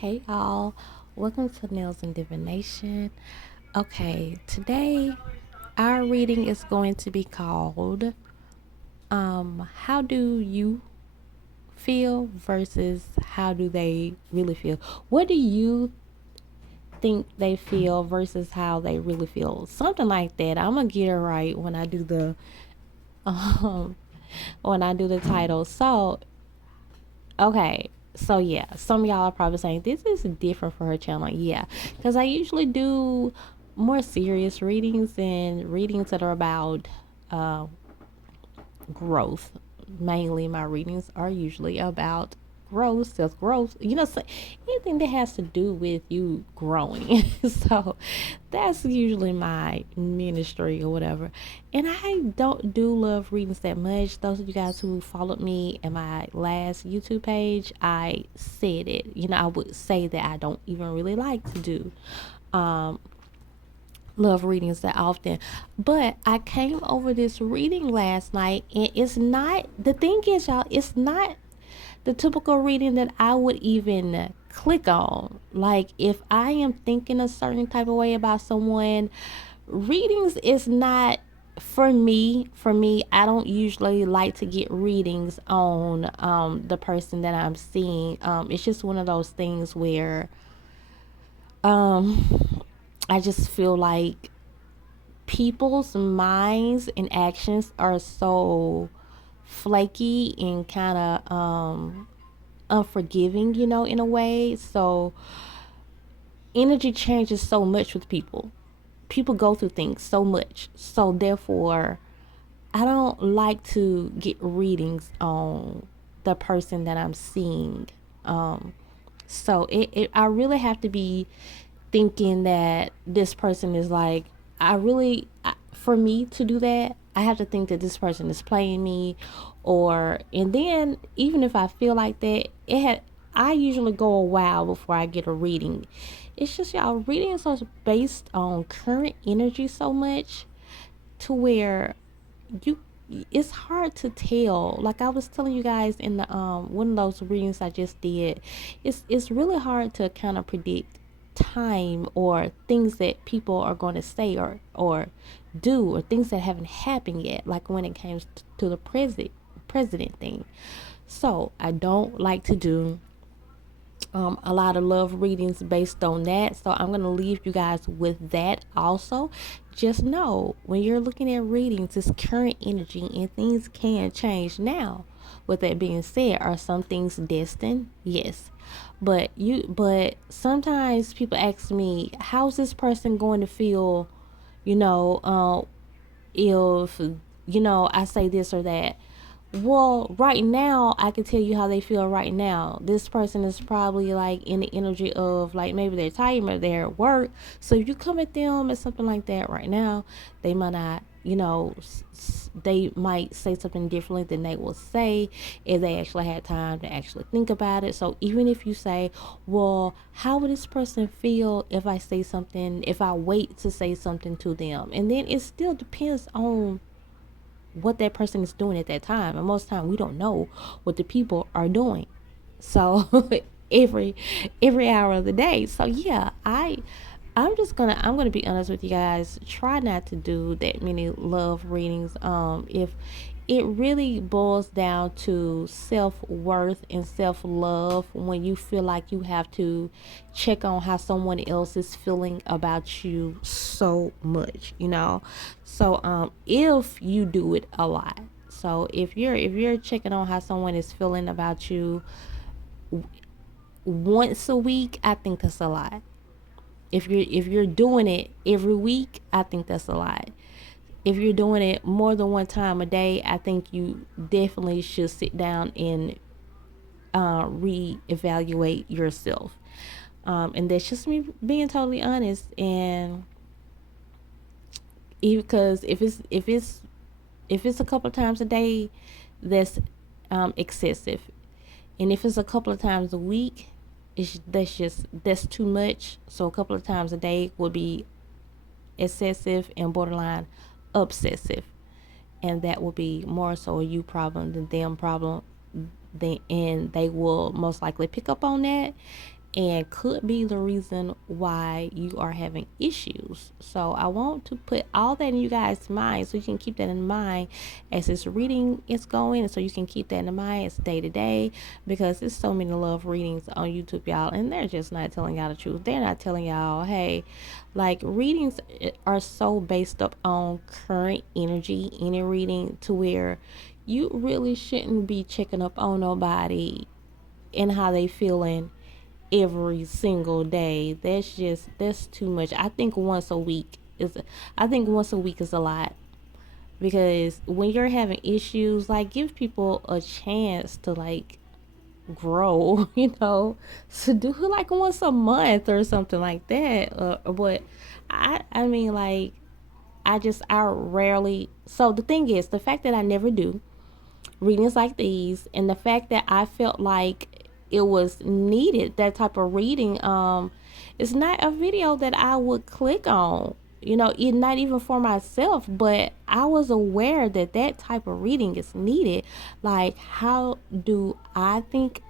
Hey y'all, welcome to Nails and Divination. Okay, today our reading is going to be called How Do You Feel versus How Do They Really Feel? What do you think they feel versus how they really feel? Something like that. I'm gonna get it right when I do the um when I do the title. Okay, so yeah, some of y'all are probably saying this is different for her channel. Yeah, because I usually do more serious readings and readings that are about uh, growth. Mainly, my readings are usually about growth, self growth. So anything that has to do with you growing. So that's usually my ministry or whatever. And I don't do love readings that much. Those of you guys who followed me in my last YouTube page, I said it. I would say that I don't even really like to do um, love readings that often. But I came over this reading last night, and it's not, the thing is, y'all, it's not the typical reading that I would even click on. Like, if I am thinking a certain type of way about someone, readings is not for me. I don't usually like to get readings on the person that I'm seeing. It's just one of those things where I just feel like people's minds and actions are so flaky and kind of unforgiving, in a way. So energy changes so much with people. People go through things so much. So therefore, I don't like to get readings on the person that I'm seeing. Um, so I really have to be thinking that this person is like, for me to do that, I have to think that this person is playing me, and then even if I feel like that, I usually go a while before I get a reading. It's just, y'all, readings are based on current energy so much to where you it's hard to tell. Like I was telling you guys in the one of those readings I just did, it's really hard to kind of predict time or things that people are going to say or do, or things that haven't happened yet, like when it comes to the president thing. So I don't like to do a lot of love readings based on that. So I'm going to leave you guys with that also. Just know, when you're looking at readings, it's current energy and things can change. Now, with that being said, are some things destined? Yes. But sometimes people ask me, how's this person going to feel, you know, if, I say this or that. Well, right now, I can tell you how they feel right now. This person is probably like in the energy of, like, maybe they're tired, maybe they're at work. So if you come at them as something like that right now, they might not, they might say something differently than they will say if they actually had time to actually think about it. So even if you say, well, how would this person feel if I wait to say something to them? And then it still depends on what that person is doing at that time, and most of the time we don't know what the people are doing. So every every hour of the day. So yeah, I'm gonna be honest with you guys. Try not to do that many love readings. If it really boils down to self-worth and self-love, when you feel like you have to check on how someone else is feeling about you so much, so if you do it a lot, so if you're checking on how someone is feeling about you once a week, I think that's a lot. If you're doing it every week, I think that's a lot. If you're doing it more than one time a day, I think you definitely should sit down and reevaluate yourself. And that's just me being totally honest. And because if it's a couple of times a day, that's excessive. And if it's a couple of times a week, that's too much. So a couple of times a day would be excessive and borderline obsessive, and that will be more so a you problem than them problem. And they will most likely pick up on that, and could be the reason why you are having issues. So I want to put all that in you guys' mind so you can keep that in mind as this reading is going, and so you can keep that in mind as day to day, because there's so many love readings on YouTube, y'all, and they're just not telling y'all the truth. They're not telling y'all, hey, like, readings are so based up on current energy in a reading to where you really shouldn't be checking up on nobody and how they feeling every single day. That's too much. I think once a week is a lot, because when you're having issues, like, give people a chance to, like, grow, to do like once a month or something like that. But I mean, like, I rarely. So the thing is, the fact that I never do readings like these, and the fact that I felt like it was needed, that type of reading, it's not a video that I would click on, it not even for myself, but I was aware that that type of reading is needed. Like, how do I think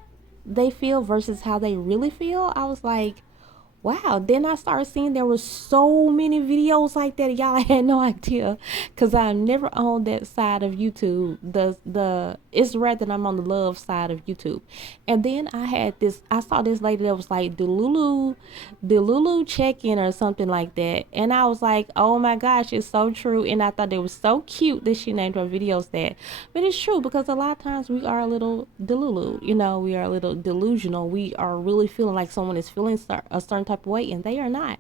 they feel versus how they really feel? I was like, wow. Then I started seeing there were so many videos like that. Y'all, I had no idea, because I'm never on that side of YouTube. It's rare that I'm on the love side of YouTube. And then I saw this lady that was like Delulu check-in or something like that. And I was like, oh my gosh, it's so true. And I thought it was so cute that she named her videos that. But it's true, because a lot of times we are a little Delulu, we are a little delusional. We are really feeling like someone is feeling a certain type of way, and they are not.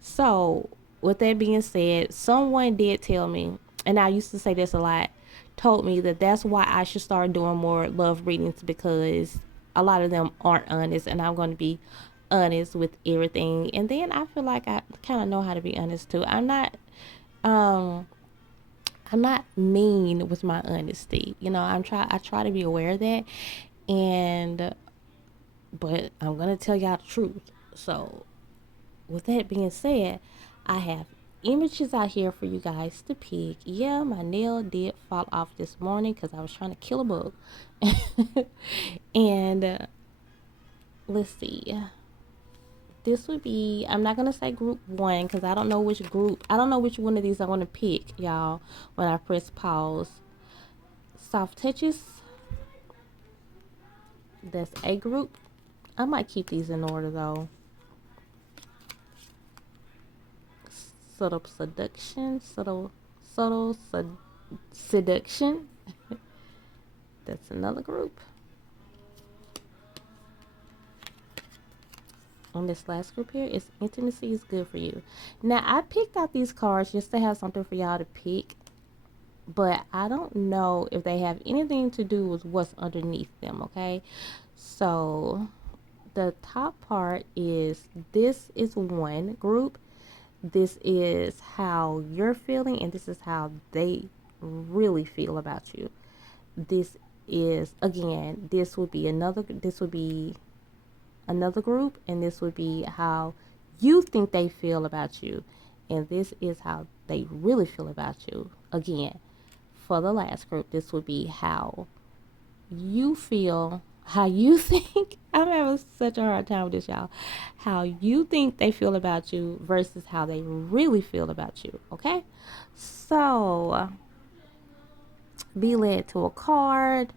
So with that being said, someone did tell me, and I used to say this a lot, told me that that's why I should start doing more love readings, because a lot of them aren't honest, and I'm going to be honest with everything. And then I feel like I kind of know how to be honest too. Um I'm not mean with my honesty. I try to be aware of that, and but I'm going to tell y'all the truth. So with that being said, I have images out here for you guys to pick. Yeah, my nail did fall off this morning because I was trying to kill a bug. And let's see. This would be, I'm not going to say group one, because I don't know which one of these I want to pick, y'all, when I press pause. Soft touches, that's a group. I might keep these in order though. Subtle seduction, seduction. That's another group. On this last group here is intimacy is good for you. Now, I picked out these cards just to have something for y'all to pick, but I don't know if they have anything to do with what's underneath them. Okay, so the top part is, this is one group. This is how you're feeling, and this is how they really feel about you. This is, again, this would be another group, and this would be how you think they feel about you, and this is how they really feel about you. Again, for the last group, this would be how you feel, how you think. I'm having such a hard time with this, y'all. How you think they feel about you versus how they really feel about you. Okay, so be led to a card.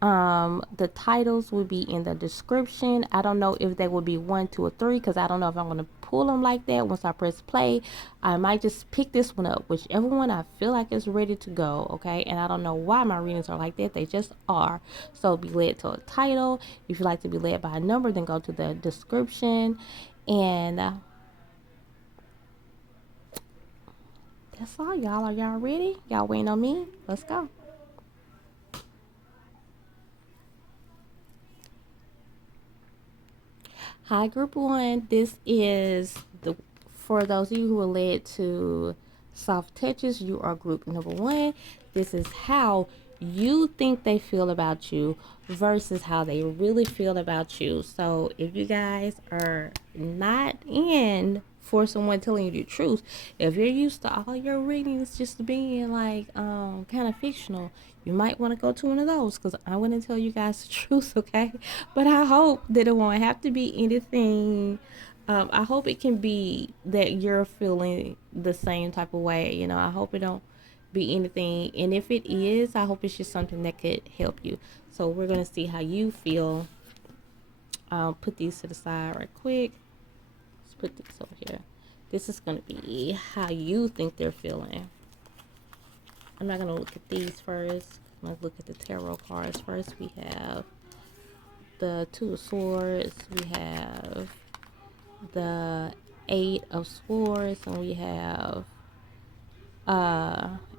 The titles will be in the description. I don't know if they will be 1, 2, or 3, because I don't know if I'm going to pull them like that. Once I press play, I might just pick this one up, whichever one I feel like is ready to go. Okay, and I don't know why my readings are like that, they just are. So be led to a title. If you like to be led by a number, then go to the description. And that's all, y'all. Are y'all ready? Y'all waiting on me? Let's go. Hi, group one. This is for those of you who are led to soft touches, you are group number one. This is how you think they feel about you versus how they really feel about you. So if you guys are not in for someone telling you the truth, if you're used to all your readings just being like kind of fictional, you might want to go to one of those, because I want to tell you guys the truth, okay? But I hope that it won't have to be anything. I hope it can be that you're feeling the same type of way. You know, I hope it don't be anything. And if it is, I hope it's just something that could help you. So we're going to see how you feel. I'll put these to the side right quick. Let's put this over here. This is going to be how you think they're feeling. I'm not going to look at these first. I'm going to look at the tarot cards first. We have the Two of Swords. We have the Eight of Swords. And we have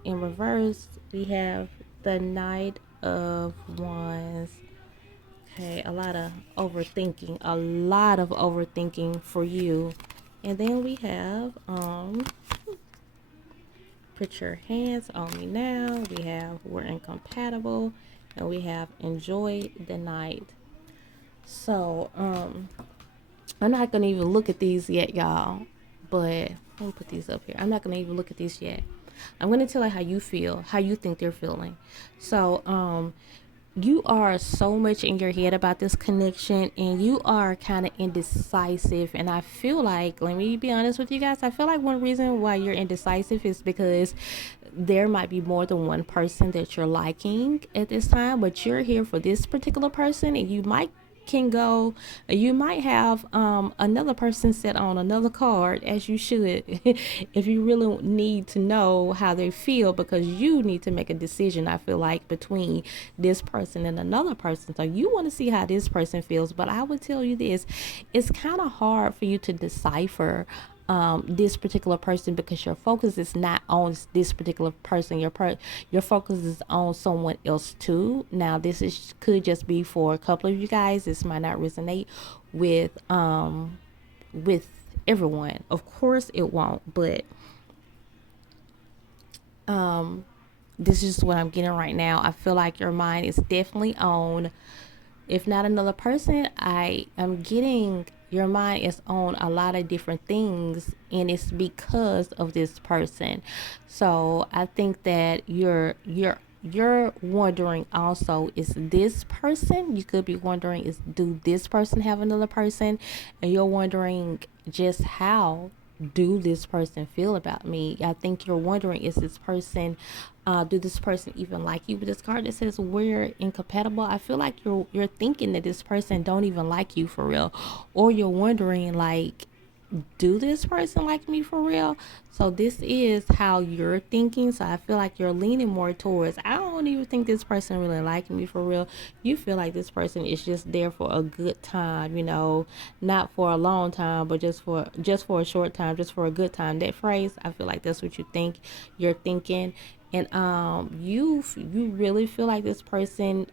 in reverse, we have the Knight of Wands. Okay, a lot of overthinking for you. And then we have put your hands on me now. We have we're incompatible, and we have enjoy the night. So I'm not gonna even look at these yet, y'all, but let me put these up here. I'm not gonna even look at these yet. I'm going to tell you how you feel, how you think they're feeling. So, you are so much in your head about this connection, and you are kind of indecisive. And I feel like, let me be honest with you guys, I feel like one reason why you're indecisive is because there might be more than one person that you're liking at this time, but you're here for this particular person, and you might have another person set on another card, as you should, if you really need to know how they feel, because you need to make a decision, I feel like, between this person and another person. So you want to see how this person feels. But I would tell you this, it's kind of hard for you to decipher this particular person, because your focus is not on this particular person. Your focus is on someone else too. Now, could just be for a couple of you guys. This might not resonate with everyone. Of course, it won't. But this is what I'm getting right now. I feel like your mind is definitely on, if not another person, I am getting your mind is on a lot of different things, and it's because of this person. So I think that you're wondering also, is this person, you could be wondering, is do this person have another person? And you're wondering, just how do this person feel about me? I think you're wondering, is this person do this person even like you? With this card that says we're incompatible, I feel like you're thinking that this person don't even like you for real, or you're wondering, like, do this person like me for real? So this is how you're thinking. So I feel like you're leaning more towards, I don't even think this person really like me for real. You feel like this person is just there for a good time, you know, not for a long time, but just for a short time, just for a good time. That phrase, I feel like that's what you think you're thinking. And you really feel like this person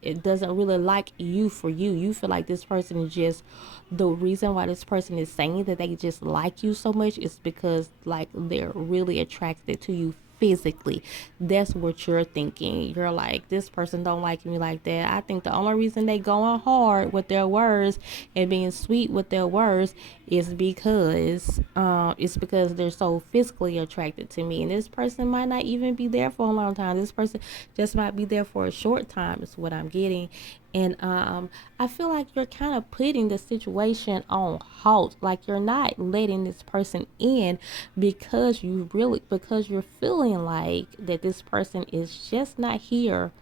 it doesn't really like you for you. You feel like this person is just, the reason why this person is saying that they just like you so much is because, like, they're really attracted to you physically. That's what you're thinking. You're like, this person don't like me like that. I think the only reason they going hard with their words and being sweet with their words is because they're so physically attracted to me. And this person might not even be there for a long time. This person just might be there for a short time, is what I'm getting. And I feel like you're kind of putting the situation on halt. Like, you're not letting this person in because you're feeling like that this person is just not here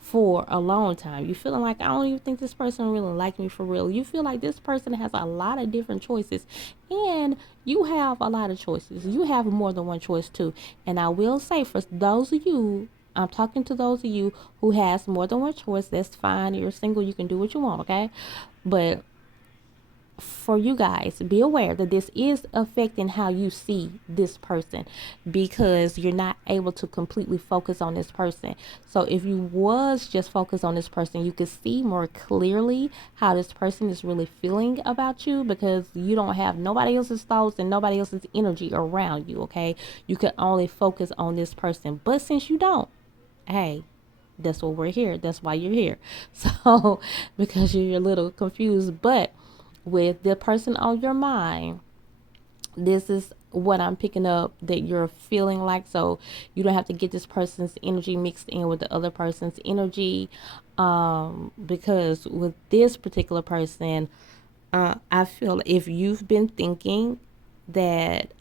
for a long time. You feeling like, I don't even think this person really like me for real. You feel like this person has a lot of different choices, and you have a lot of choices. You have more than one choice too. And I will say, for those of you, I'm talking to those of you who has more than one choice, that's fine. You're single, you can do what you want, okay? But for you guys, be aware that this is affecting how you see this person, because you're not able to completely focus on this person. So if you was just focused on this person, you could see more clearly how this person is really feeling about you, because you don't have nobody else's thoughts and nobody else's energy around you, okay? You could only focus on this person. But since you don't, hey, That's what we're here. That's why you're here. So, because you're a little confused, but with the person on your mind, this is what I'm picking up that you're feeling like. So you don't have to get this person's energy mixed in with the other person's energy. Because with this particular person, I feel if you've been thinking that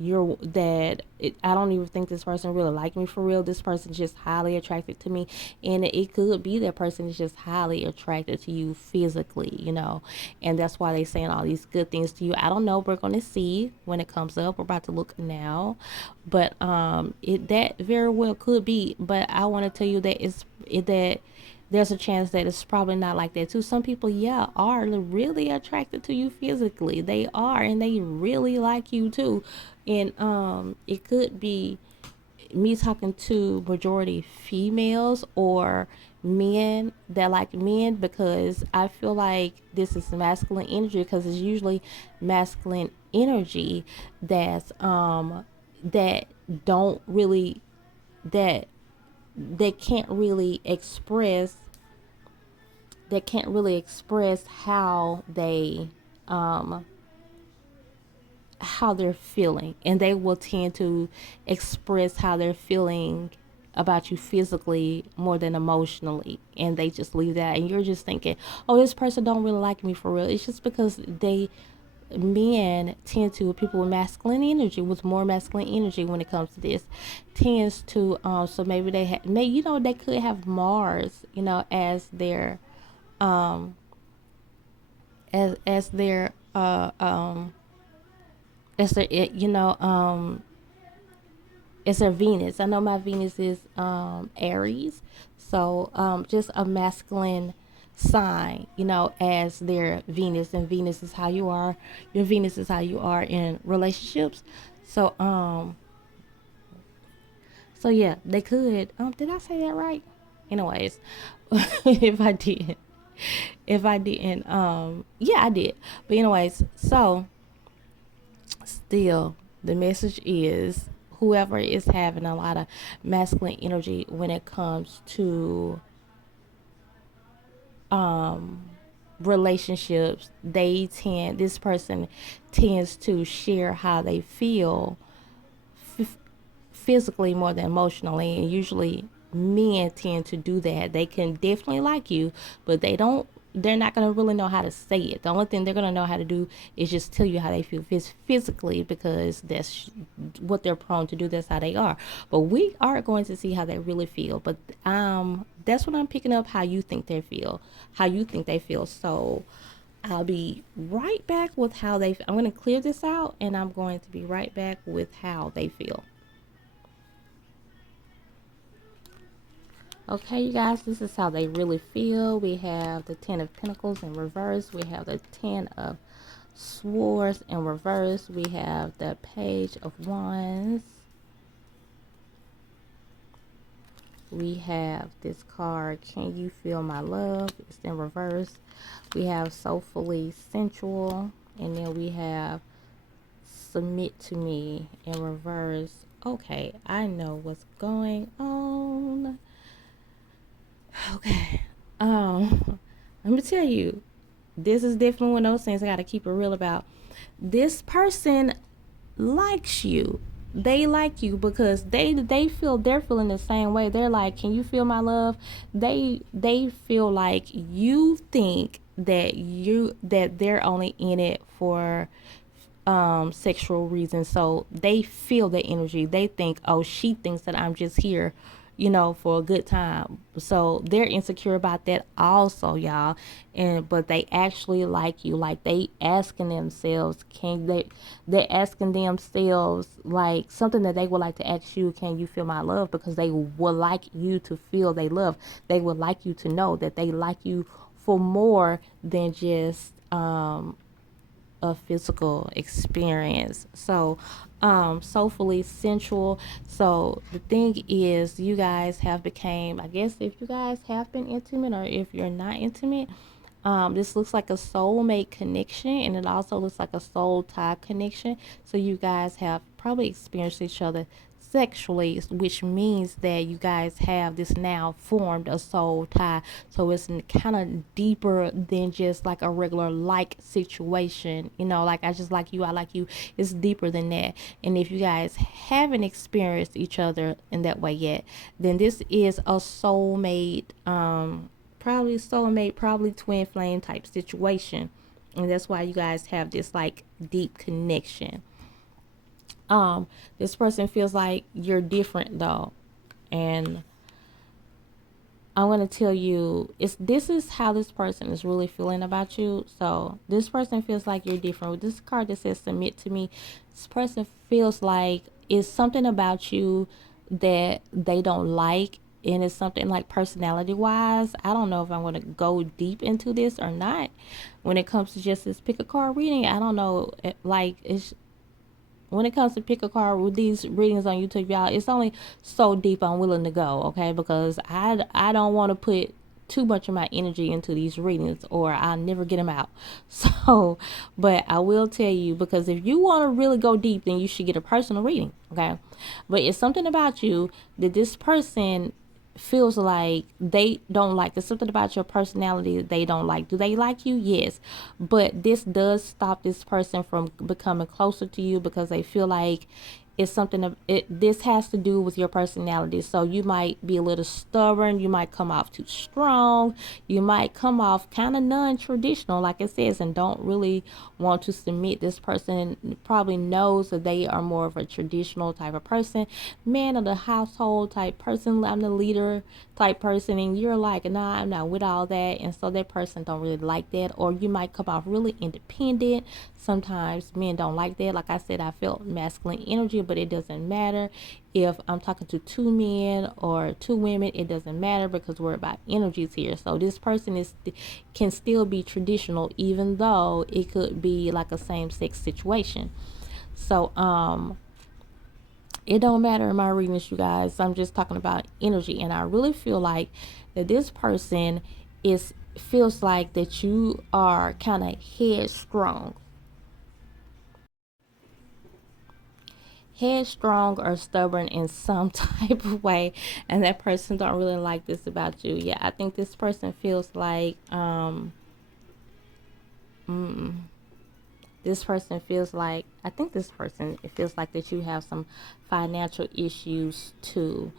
I don't even think this person really like me for real. This person's just highly attracted to me, and it could be that person is just highly attracted to you physically, and that's why they saying all these good things to you. I don't know. We're gonna see when it comes up. We're about to look now, but it that very well could be. But I want to tell you that that there's a chance that it's probably not like that too. Some people, yeah, are really attracted to you physically. They are, and they really like you too. And it could be me talking to majority females or men that like men, because I feel like this is masculine energy, because it's usually masculine energy that don't really that they can't really express um how they're feeling, and they will tend to express how they're feeling about you physically more than emotionally, and they just leave that, and you're just thinking, oh, this person don't really like me for real. It's just because men tend to, people with masculine energy, with more masculine energy when it comes to this, tends to so maybe they could have Mars, as their um as their as their it's their Venus. I know my Venus is Aries, so just a masculine sign, as their Venus, and Venus is how you are. Your Venus is how you are in relationships. So so yeah, they could. Did I say that right? Anyways, if I did, if I didn't, yeah, I did. But anyways, so still, the message is whoever is having a lot of masculine energy when it comes to um relationships, this person tends to share how they feel f- physically more than emotionally, and usually men tend to do that. They can definitely like you, but they're not going to really know how to say it. The only thing they're going to know how to do is just tell you how they feel physically, because that's what they're prone to do. That's how they are. But we are going to see how they really feel. But that's what I'm picking up, how you think they feel. How you think they feel. So I'll be right back with how they I'm going to clear this out, and I'm going to be right back with how they feel. Okay, you guys, this is how they really feel. We have the Ten of Pentacles in reverse. We have the Ten of Swords in reverse. We have the Page of Wands. We have this card, Can You Feel My Love? It's in reverse. We have Soulfully Sensual. And then we have Submit to Me in reverse. Okay, I know what's going on. Okay. Let me tell you, this is definitely one of those things I gotta keep it real about. This person likes you. They like you because they're feeling the same way. They're like, can you feel my love? They feel like you think that they're only in it for sexual reasons. So they feel the energy. They think, oh, she thinks that I'm just here, for a good time. So they're insecure about that also, y'all. And but they actually like you. Like they're asking themselves like something that they would like to ask you, can you feel my love? Because they would like you to feel they love. They would like you to know that they like you for more than just a physical experience. So soulfully sensual. So the thing is, you guys have became, I guess, if you guys have been intimate or if you're not intimate, this looks like a soulmate connection, and it also looks like a soul tie connection. So you guys have probably experienced each other sexually, which means that you guys have this now formed a soul tie. So it's kind of deeper than just like a regular like situation. You know, like I just like you, I like you. It's deeper than that. And if you guys haven't experienced each other in that way yet, then this is a soulmate, probably soulmate, probably twin flame type situation. And that's why you guys have this like deep connection. This person feels like you're different though, and I'm gonna tell you, it's this is how this person is really feeling about you. So this person feels like you're different. With this card that says submit to me, this person feels like it's something about you that they don't like, and it's something like personality wise. I don't know if I'm gonna go deep into this or not. When it comes to just this pick a card reading, I don't know. Like it's when it comes to pick a card with these readings on YouTube, y'all, it's only so deep I'm willing to go, okay? Because I don't want to put too much of my energy into these readings or I'll never get them out. So, but I will tell you, because if you want to really go deep, then you should get a personal reading, okay? But it's something about you that this person feels like they don't like. There's something about your personality that they don't like. Do they like you? Yes. But this does stop this person from becoming closer to you because they feel like it's something of it. This has to do with your personality. So you might be a little stubborn. You might come off too strong. You might come off kind of non-traditional, like it says, and don't really want to submit. This person probably knows that they are more of a traditional type of person, man of the household type person. I'm the leader type person, and you're like, nah, I'm not with all that. And so that person don't really like that. Or you might come off really independent. Sometimes men don't like that. Like I said, I felt masculine energy, but it doesn't matter if I'm talking to two men or two women. It doesn't matter because we're about energies here. So this person can still be traditional, even though it could be like a same-sex situation. So it don't matter in my readings, you guys. I'm just talking about energy, and I really feel like that this person is feels like that you are kind of headstrong or stubborn in some type of way, and that person don't really like this about you. Yeah, I think this person feels like this person feels like, I think this person, it feels like that you have some financial issues too,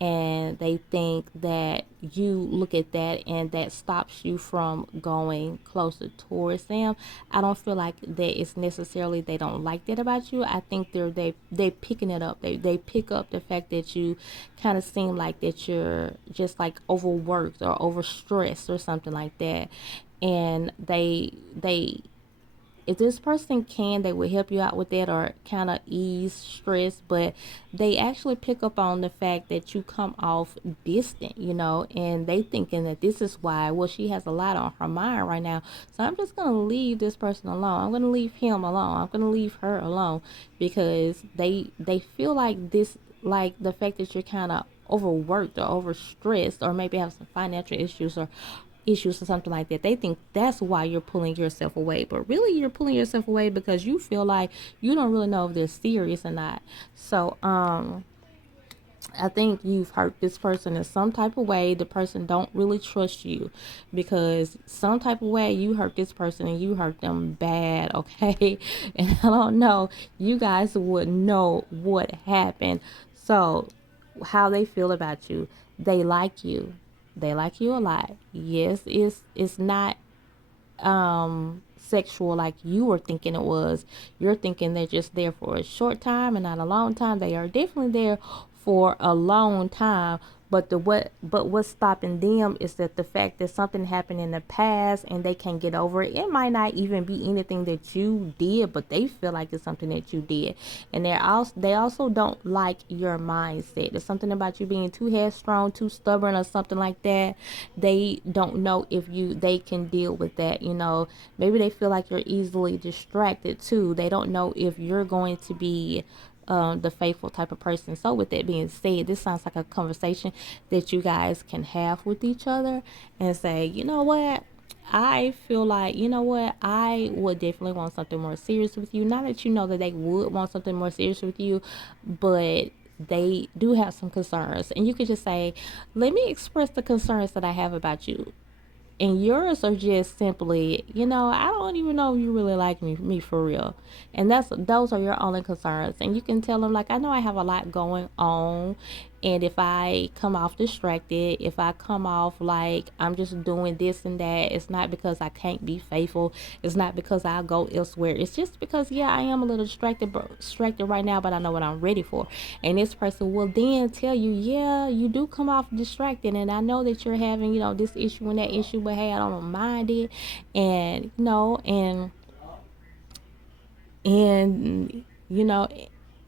and they think that you look at that and that stops you from going closer towards them. I don't feel like that it's necessarily they don't like that about you. I think they picking it up. They pick up the fact that you kind of seem like that you're just like overworked or overstressed or something like that, and they if this person can, they will help you out with that or kind of ease stress. But they actually pick up on the fact that you come off distant, you know, and they thinking that this is why. Well, she has a lot on her mind right now, so I'm just gonna leave this person alone. I'm gonna leave him alone. I'm gonna leave her alone because they feel like this, like the fact that you're kind of overworked or overstressed or maybe have some financial issues or something like that. They think that's why you're pulling yourself away. But really you're pulling yourself away because you feel like you don't really know if they're serious or not. So I think you've hurt this person in some type of way. The person don't really trust you because some type of way you hurt this person and you hurt them bad, okay? And I don't know, you guys would know what happened. So how they feel about you, they like you. They like you a lot. Yes, it's not sexual like you were thinking it was. You're thinking they're just there for a short time and not a long time. They are definitely there for a long time. But what's stopping them is that the fact that something happened in the past and they can't get over it. It might not even be anything that you did, but they feel like it's something that you did. And they also don't like your mindset. There's something about you being too headstrong, too stubborn or something like that. They don't know if they can deal with that, you know. Maybe they feel like you're easily distracted too. They don't know if you're going to be the faithful type of person. So with that being said, this sounds like a conversation that you guys can have with each other and say, you know what, I feel like, you know what, I would definitely want something more serious with you. Not that you know that they would want something more serious with you, but they do have some concerns, and you could just say, let me express the concerns that I have about you. And yours are just simply, I don't even know if you really like me for real. And those are your only concerns. And you can tell them, like, I know I have a lot going on, and if I come off distracted, if I come off like I'm just doing this and that, it's not because I can't be faithful. It's not because I'll go elsewhere. It's just because, yeah, I am a little distracted right now, but I know what I'm ready for. And this person will then tell you, yeah, you do come off distracted, and I know that you're having, this issue and that issue, but hey, I don't mind it. And and you know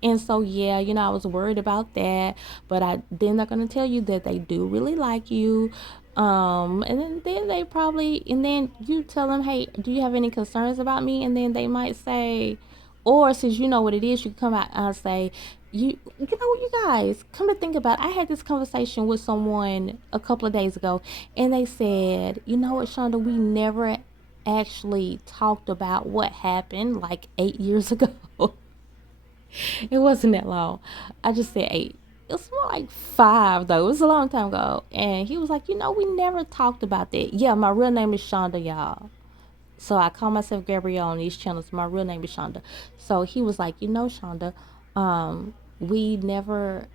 and so, yeah, I was worried about that, but then they're going to tell you that they do really like you. And then they probably, and then you tell them, hey, do you have any concerns about me? And then they might say, or since you know what it is, you come out and say, you guys, come to think about it, I had this conversation with someone a couple of days ago, and they said, you know what, Shonda, we never actually talked about what happened like 8 years ago. It wasn't that long. I just said 8. It's more like 5 though. It was a long time ago. And he was like, we never talked about that. Yeah, my real name is Shonda, y'all. So I call myself Gabrielle on these channels. My real name is Shonda. So he was like, Shonda, we never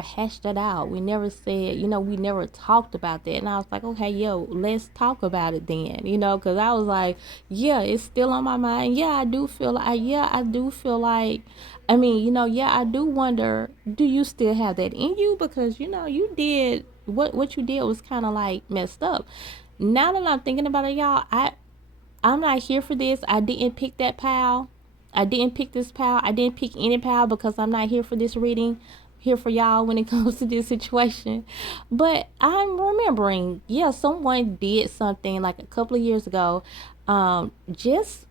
hashed that out. We never said, we never talked about that. And I was like, okay, yo, let's talk about it then, because I was like, yeah, it's still on my mind. Yeah, I do feel like, yeah, I do wonder, do you still have that in you? Because, you did, what you did was kind of like messed up. Now that I'm thinking about it, y'all, I'm not here for this. I didn't pick that pal. I didn't pick this pal. I didn't pick any pal because I'm not here for this reading. Here for y'all when it comes to this situation. But I'm remembering, yeah, someone did something like a couple of years ago. Just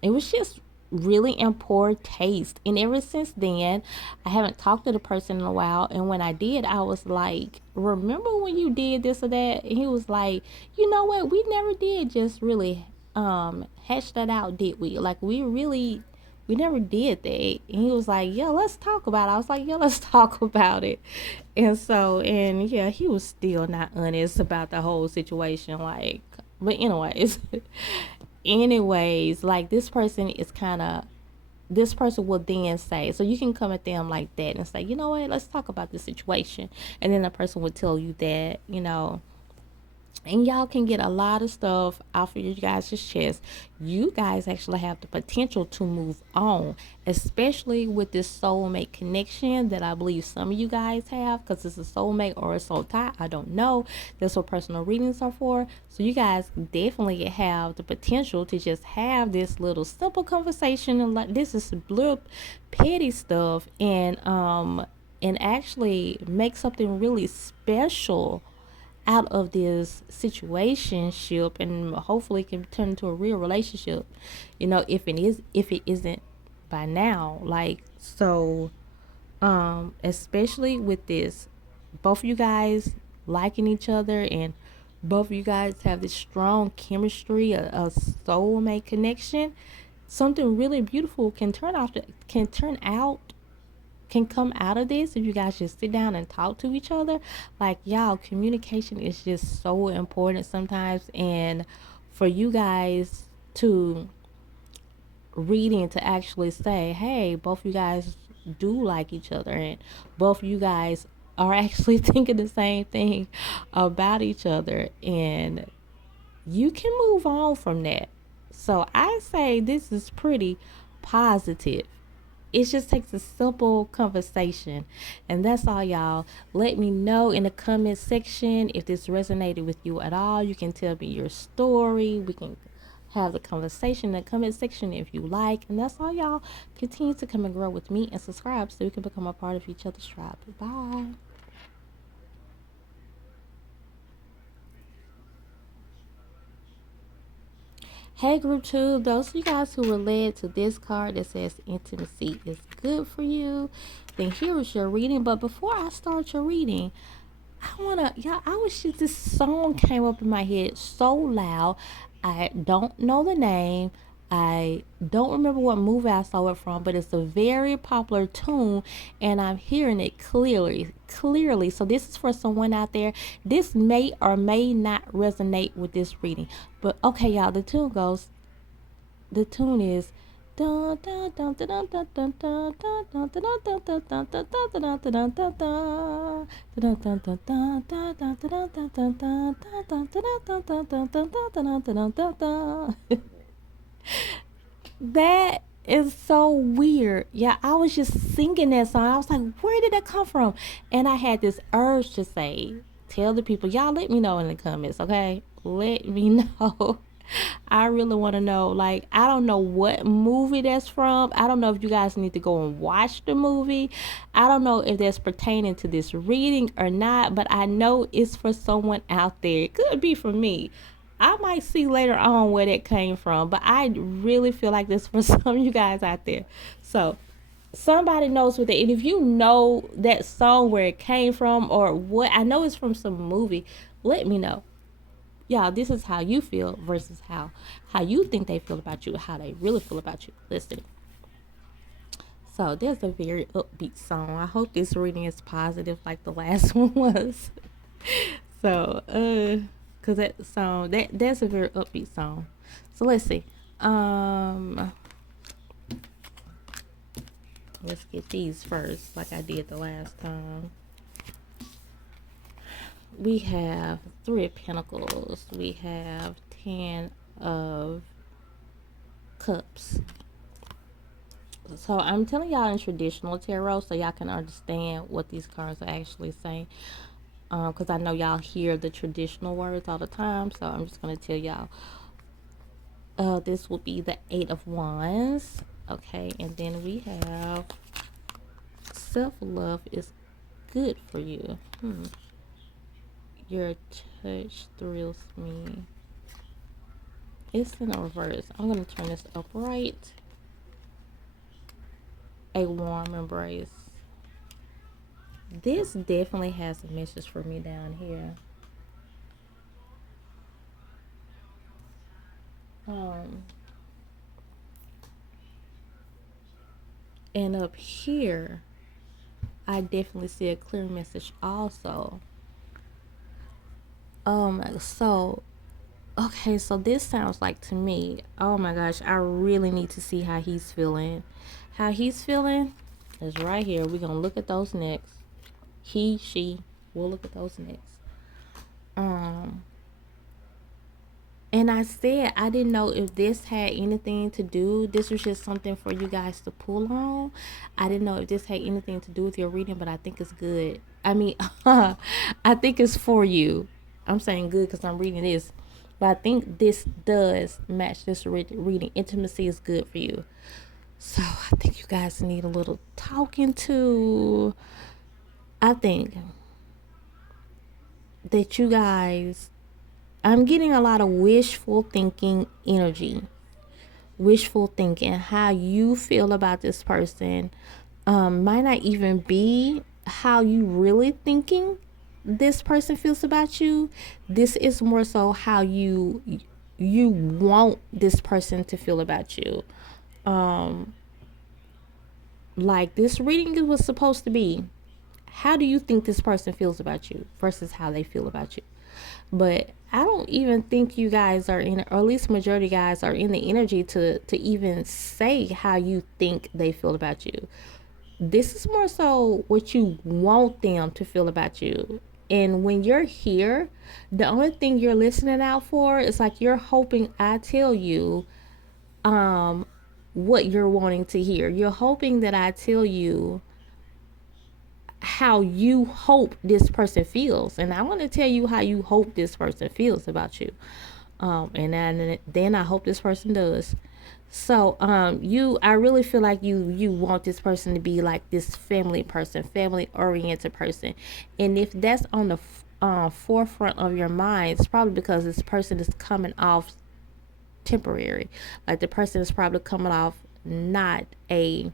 it was just really in poor taste. And ever since then, I haven't talked to the person in a while. And when I did, I was like, remember when you did this or that? And he was like, you know what? We never did just really hash that out, did we? Like, we never did that. And he was like, yeah, let's talk about it. I was like, yeah, let's talk about it. And yeah, he was still not honest about the whole situation. Like, but anyways, like this person will then say, so you can come at them like that and say, you know what, let's talk about the situation. And then the person would tell you that, and y'all can get a lot of stuff off of you guys' chest. You guys actually have the potential to move on, especially with this soulmate connection that I believe some of you guys have, because it's a soulmate or a soul tie. I don't know. That's what personal readings are for. So you guys definitely have the potential to just have this little simple conversation, and like, this is blip petty stuff, and actually make something really special out of this situationship, and hopefully can turn into a real relationship, if it isn't by now. Like, so especially with this, both of you guys liking each other, and both of you guys have this strong chemistry, a soulmate connection, something really beautiful can come out of this if you guys just sit down and talk to each other. Like, y'all, communication is just so important sometimes. And for you guys to reading to actually say, hey, both of you guys do like each other, and both of you guys are actually thinking the same thing about each other, and you can move on from that. So I say this is pretty positive. It just takes a simple conversation. And that's all, y'all. Let me know in the comment section if this resonated with you at all. You can tell me your story. We can have the conversation in the comment section if you like. And that's all, y'all. Continue to come and grow with me and subscribe so we can become a part of each other's tribe. Bye. Hey, group 2, those of you guys who were led to this card that says intimacy is good for you, then here is your reading. But before I start your reading, this song came up in my head so loud. I don't know the name. I don't remember what movie I saw it from, but it's a very popular tune, and I'm hearing it clearly. So this is for someone out there. This may or may not resonate with this reading, but okay, y'all. The tune is. That is so weird. Yeah, I was just singing that song. I was like, where did that come from? And I had this urge to say, tell the people, y'all let me know in the comments, okay? Let me know. I really want to know. Like, I don't know what movie that's from. I don't know if you guys need to go and watch the movie. I don't know if that's pertaining to this reading or not, but I know it's for someone out there. It could be for me. I might see later on where that came from, but I really feel like this for some of you guys out there. So somebody knows what it, and if you know that song where it came from or what, I know it's from some movie. Let me know, y'all. This is how you feel versus how you think they feel about you, how they really feel about you. Listen. So there's a very upbeat song. I hope this reading is positive like the last one was. So, cause that song that's a very upbeat song. So let's see. Let's get these first, like I did the last time. We have Three of Pentacles. We have Ten of Cups. So I'm telling y'all in traditional tarot so y'all can understand what these cards are actually saying. Because I know y'all hear the traditional words all the time, so I'm just going to tell y'all. This will be the Eight of Wands. Okay, and then we have self-love is good for you. Your touch thrills me. It's in the reverse. I'm going to turn this upright. A warm embrace. This definitely has a message for me down here. And up here, I definitely see a clear message also. So okay, so this sounds like to me, oh my gosh, I really need to see how he's feeling. How he's feeling is right here. We're gonna look at those next. He, she, we'll look at those next. And I said I didn't know if this had anything to do. This was just something for you guys to pull on. I didn't know if this had anything to do with your reading, but I think it's good. I mean, I think it's for you. I'm saying good because I'm reading this. But I think this does match this reading. Intimacy is good for you. So I think you guys need a little talking to. I think that you guys, I'm getting a lot of wishful thinking energy. Wishful thinking, how you feel about this person might not even be how you really thinking this person feels about you. This is more so how you want this person to feel about you. Like this reading was supposed to be, how do you think this person feels about you versus how they feel about you? But I don't even think you guys are in, or at least majority of guys are in the energy to even say how you think they feel about you. This is more so what you want them to feel about you. And when you're here, the only thing you're listening out for is like you're hoping I tell you what you're wanting to hear. You're hoping that I tell you how you hope this person feels, and I want to tell you how you hope this person feels about you, and then I hope this person does. So I really feel like you want this person to be like this family person, family oriented person, and if that's on the forefront of your mind, it's probably because this person is coming off temporary. Like the person is probably coming off not a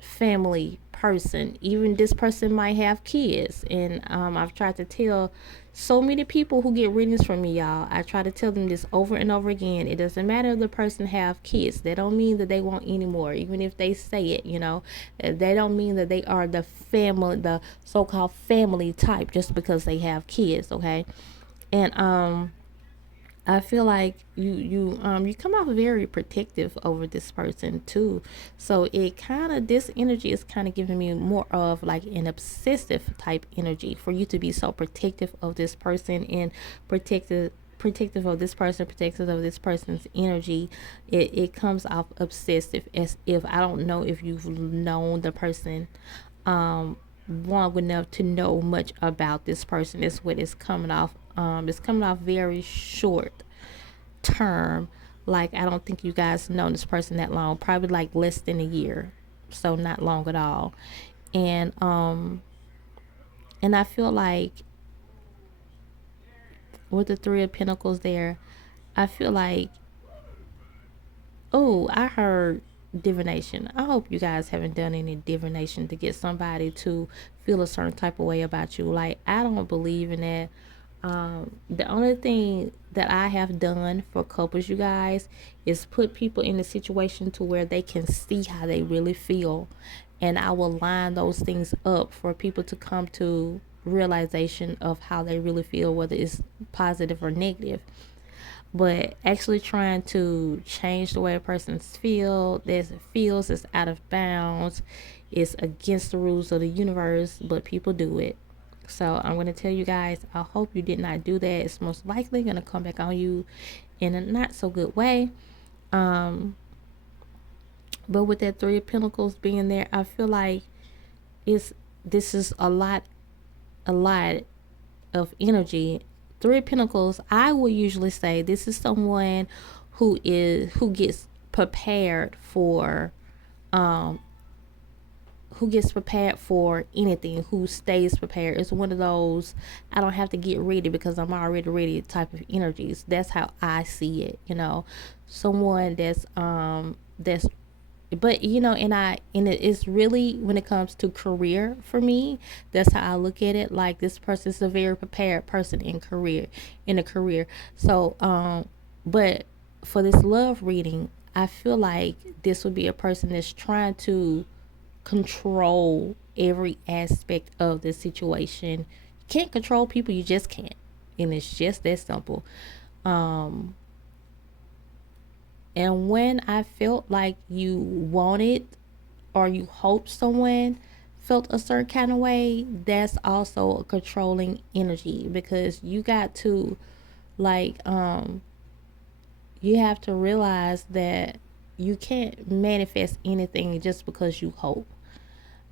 family person. Even this person might have kids, and I've tried to tell so many people who get readings from me, y'all. I try to tell them this over and over again. It doesn't matter if the person have kids. That don't mean that they won't anymore. Even if they say it, they don't mean that they are the family, the so-called family type, just because they have kids. Okay, and I feel like you come off very protective over this person too. So it kind of, this energy is kind of giving me more of like an obsessive type energy for you to be so protective of this person and protective of this person, protective of this person's energy. It comes off obsessive, as if, I don't know if you've known the person long enough to know much about this person. Is what is coming off. It's coming off very short term. Like, I don't think you guys know this person that long. Probably like less than a year, so not long at all. And I feel like with the Three of Pentacles there, I feel like, oh, I heard divination. I hope you guys haven't done any divination to get somebody to feel a certain type of way about you. Like, I don't believe in that. The only thing that I have done for couples, you guys, is put people in a situation to where they can see how they really feel, and I will line those things up for people to come to realization of how they really feel, whether it's positive or negative. But actually trying to change the way a person's feels is out of bounds. It's against the rules of the universe, but people do it. So I'm going to tell you guys, I hope you did not do that. It's most likely going to come back on you in a not so good way. But with that Three of Pentacles being there, I feel like this is a lot of energy. Three of Pentacles, I will usually say this is someone who gets prepared for anything, who stays prepared. It's one of those, I don't have to get ready because I'm already ready type of energies. That's how I see it, someone that's but and it's really, when it comes to career, for me, that's how I look at it. Like, this person is a very prepared person in a career. So but for this love reading, I feel like this would be a person that's trying to control every aspect of the situation. You can't control people, you just can't. And it's just that simple. And when I felt like you wanted, or you hoped someone felt a certain kind of way, that's also a controlling energy, because you got to, like, you have to realize that you can't manifest anything just because you hope.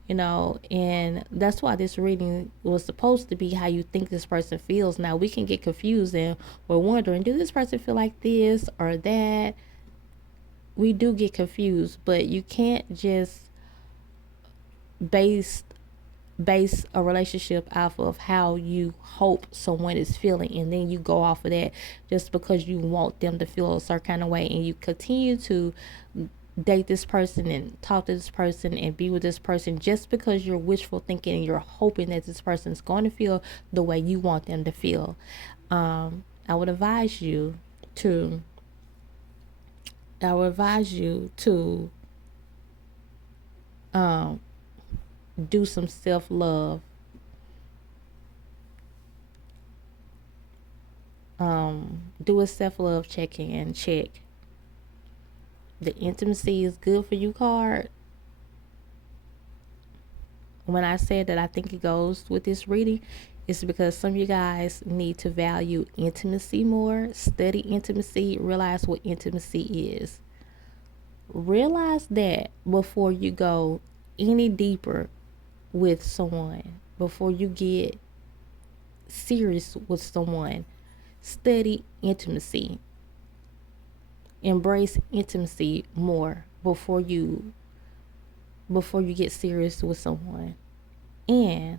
And that's why this reading was supposed to be how you think this person feels. Now, we can get confused and we're wondering, do this person feel like this or that? We do get confused, but you can't just base base a relationship off of how you hope someone is feeling, and then you go off of that just because you want them to feel a certain kind of way, and you continue to date this person and talk to this person and be with this person just because you're wishful thinking and you're hoping that this person is going to feel the way you want them to feel. I would advise you to I would advise you to um, do some self love. Do a self love check in. Check. The intimacy is good for you card. When I said that I think it goes with this reading, it's because some of you guys need to value intimacy more. Study intimacy. Realize what intimacy is. Realize that before you go any deeper with someone, before you get serious with someone. Study intimacy. Embrace intimacy more before you get serious with someone. And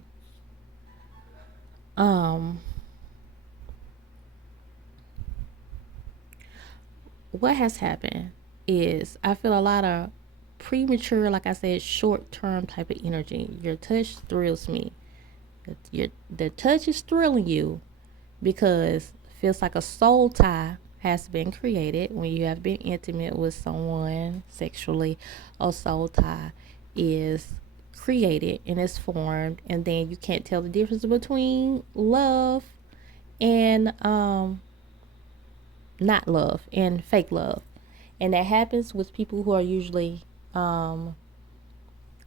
what has happened is, I feel a lot of premature, like I said, short term type of energy. Your touch thrills me. The touch is thrilling you because it feels like a soul tie has been created when you have been intimate with someone sexually. A soul tie is created and is formed, and then you can't tell the difference between love and not love and fake love. And that happens with people who are usually um,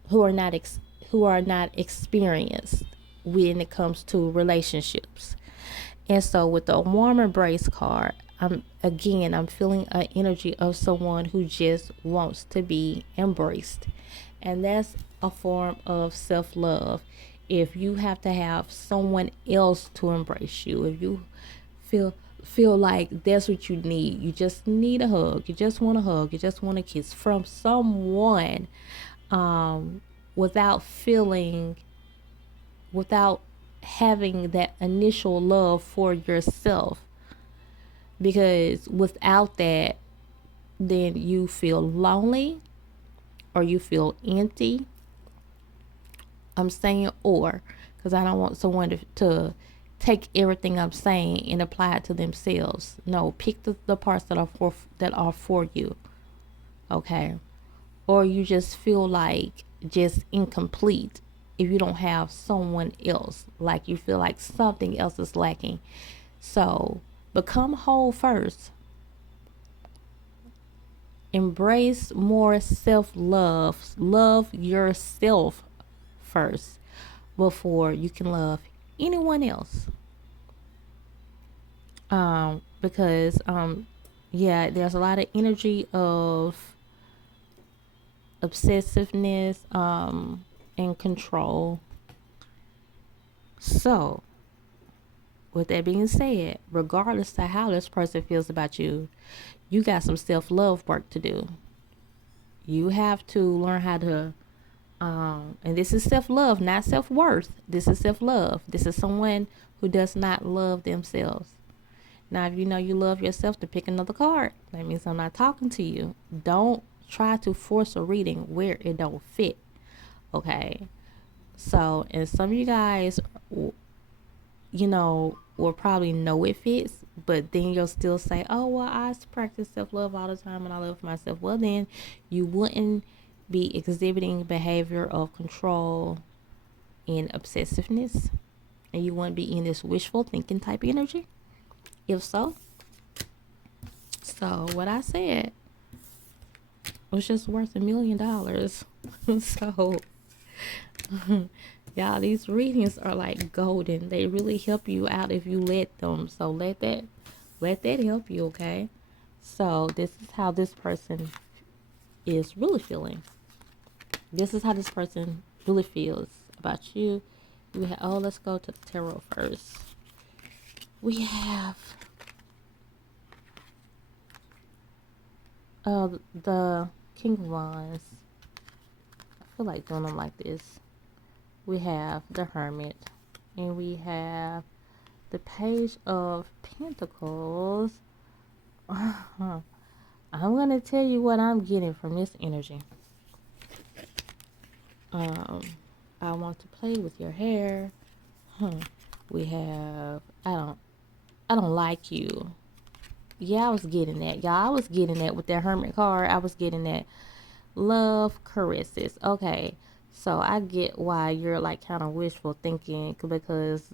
who are not who are not experienced when it comes to relationships. And so with the warm embrace card, I'm feeling an energy of someone who just wants to be embraced. And that's a form of self-love. If you have to have someone else to embrace you, if you feel feel like that's what you need, you just need a hug, you just want a hug, you just want a kiss from someone, um, without feeling, without having that initial love for yourself, because without that, then you feel lonely or you feel empty. I'm saying or, because I don't want someone to take everything I'm saying and apply it to themselves. No, pick the parts that are for you. Okay. Or you just feel like just incomplete if you don't have someone else. Like you feel like something else is lacking. So become whole first. Embrace more self love. Love yourself first before you can love anyone else. Because yeah, there's a lot of energy of obsessiveness and control. So with that being said, regardless of how this person feels about you, you got some self-love work to do. You have to learn how to and this is self-love, not self-worth. This is self-love. This is someone who does not love themselves. Now, if you know you love yourself, to pick another card. That means I'm not talking to you. Don't try to force a reading where it don't fit. Okay. So, and some of you guys, will probably know it fits, but then you'll still say, oh, well, I practice self-love all the time and I love myself. Well, then you wouldn't be exhibiting behavior of control and obsessiveness, and you wouldn't be in this wishful thinking type energy. If so, what I said was just worth $1,000,000. So, y'all, these readings are like golden. They really help you out if you let them. So let that help you, okay? So this is how this person is really feeling. This is how this person really feels about you. Let's go to the tarot first. We have the King of Wands. I feel like doing them like this. We have the Hermit, and we have the Page of Pentacles. I'm gonna tell you what I'm getting from this energy. I want to play with your hair. We have I don't like you. Yeah, I was getting that. Y'all, I was getting that with that Hermit card. I was getting that love caresses. Okay. So I get why you're like kind of wishful thinking, because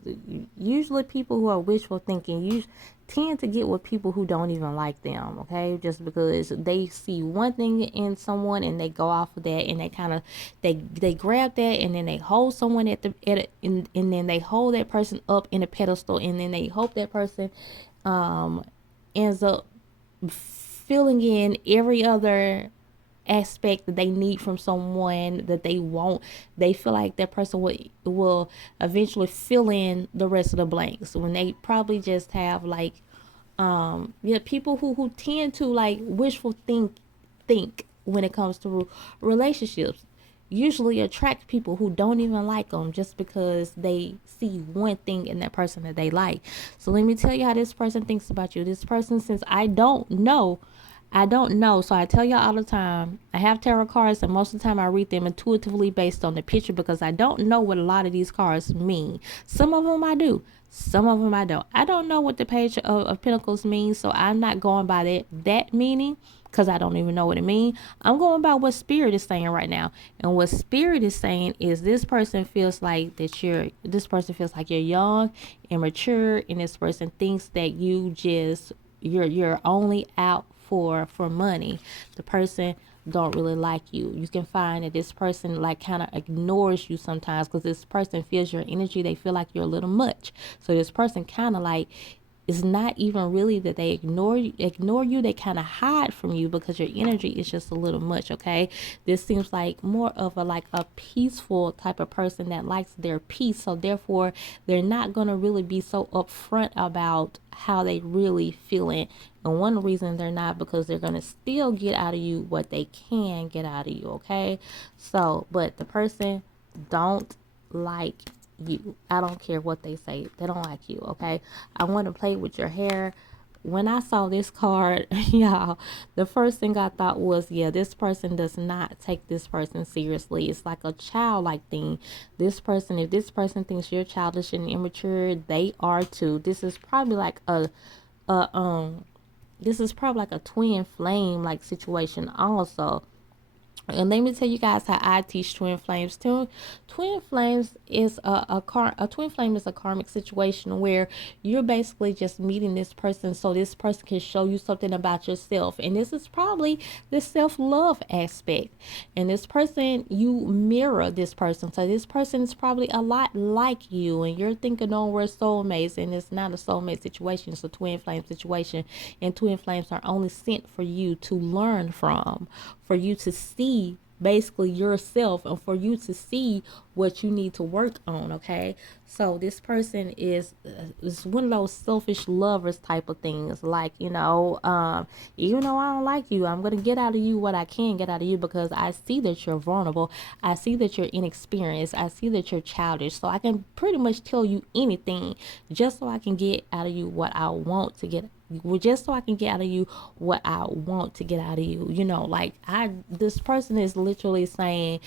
usually people who are wishful thinking you tend to get with people who don't even like them, okay? Just because they see one thing in someone and they go off of that, and they kind of they grab that, and then they hold someone and then they hold that person up in a pedestal, and then they hope that person ends up filling in every other aspect that they need from someone that they want. They feel like that person will eventually fill in the rest of the blanks, when they probably just have like people who tend to like wishful think when it comes to relationships usually attract people who don't even like them, just because they see one thing in that person that they like. So let me tell you how this person thinks about you. This person, since I don't know, I don't know. So I tell y'all all the time, I have tarot cards, and most of the time I read them intuitively based on the picture because I don't know what a lot of these cards mean. Some of them I do. Some of them I don't. I don't know what the Page of Pentacles means, so I'm not going by that meaning because I don't even know what it means. I'm going by what Spirit is saying right now. And what Spirit is saying is this person feels like you're young, immature, and this person thinks that you're only out for money. The person don't really like you. You can find that this person like kind of ignores you sometimes because this person feels your energy. They feel like you're a little much. So this person kind of like, it's not even really that they ignore you. They kind of hide from you because your energy is just a little much. Okay, this seems like more of a peaceful type of person that likes their peace, so therefore they're not going to really be so upfront about how they really feeling. And one reason they're not, because they're going to still get out of you what they can get out of you. Okay, so but the person don't like you. I don't care what they say. They don't like you, okay? I want to play with your hair. When I saw this card, y'all, the first thing I thought was, yeah, this person does not take this person seriously. It's like a childlike thing. This person, if this person thinks you're childish and immature, they are too. This is probably like a this is probably like a twin flame like situation also. And let me tell you guys how I teach twin flames. Twin flames is a twin flame is a karmic situation where you're basically just meeting this person so this person can show you something about yourself. And this is probably the self-love aspect. And this person, you mirror this person. So this person is probably a lot like you, and you're thinking, oh, we're soulmates, and it's not a soulmate situation. It's a twin flame situation. And twin flames are only sent for you to learn from, for you to see basically yourself, and for you to see what you need to work on. Okay, so this person is one of those selfish lovers type of things, like, even though I don't like you, I'm gonna get out of you what I can get out of you because I see that you're vulnerable, I see that you're inexperienced, I see that you're childish, so I can pretty much tell you anything just so I can get out of you what I want to get, just so I can get out of you what I want to get out of you. This person is literally saying,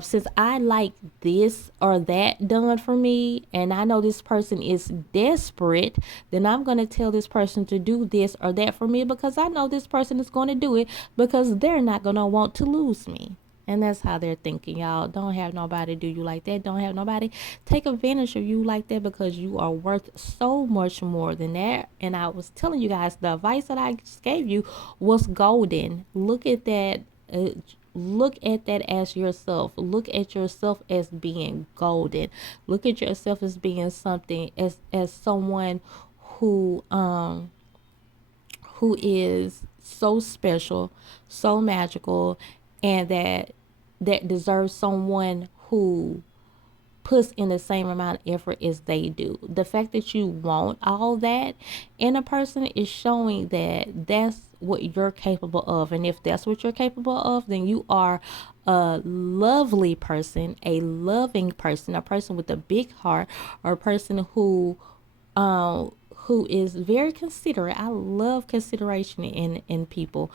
since I like this or that done for me, and I know this person is desperate, then I'm going to tell this person to do this or that for me because I know this person is going to do it because they're not going to want to lose me. And that's how they're thinking, y'all. Don't have nobody do you like that. Don't have nobody take advantage of you like that because you are worth so much more than that. And I was telling you guys, the advice that I just gave you was golden. Look at that. Look at that as yourself. Look at yourself as being golden. Look at yourself as being something, as someone who who is so special, so magical, and that deserves someone who puts in the same amount of effort as they do. The fact that you want all that in a person is showing that that's what you're capable of. And if that's what you're capable of, then you are a lovely person, a loving person, a person with a big heart, or a person who is very considerate. I love consideration in people.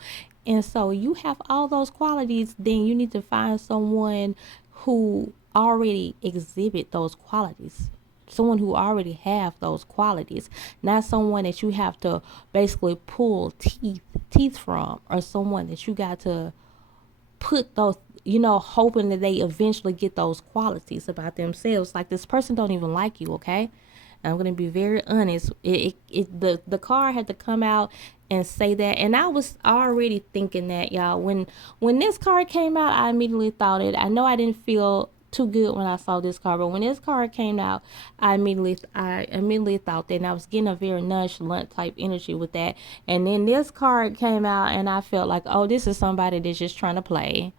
And so you have all those qualities, then you need to find someone who already exhibit those qualities. Someone who already have those qualities, not someone that you have to basically pull teeth from, or someone that you got to put those, hoping that they eventually get those qualities about themselves. Like, this person don't even like you, okay? I'm gonna be very honest. The card had to come out and say that, and I was already thinking that, y'all. When this card came out, I immediately thought it. I know I didn't feel too good when I saw this card, but when this card came out, I immediately thought that, and I was getting a very nonchalant type energy with that. And then this card came out, and I felt like, oh, this is somebody that's just trying to play.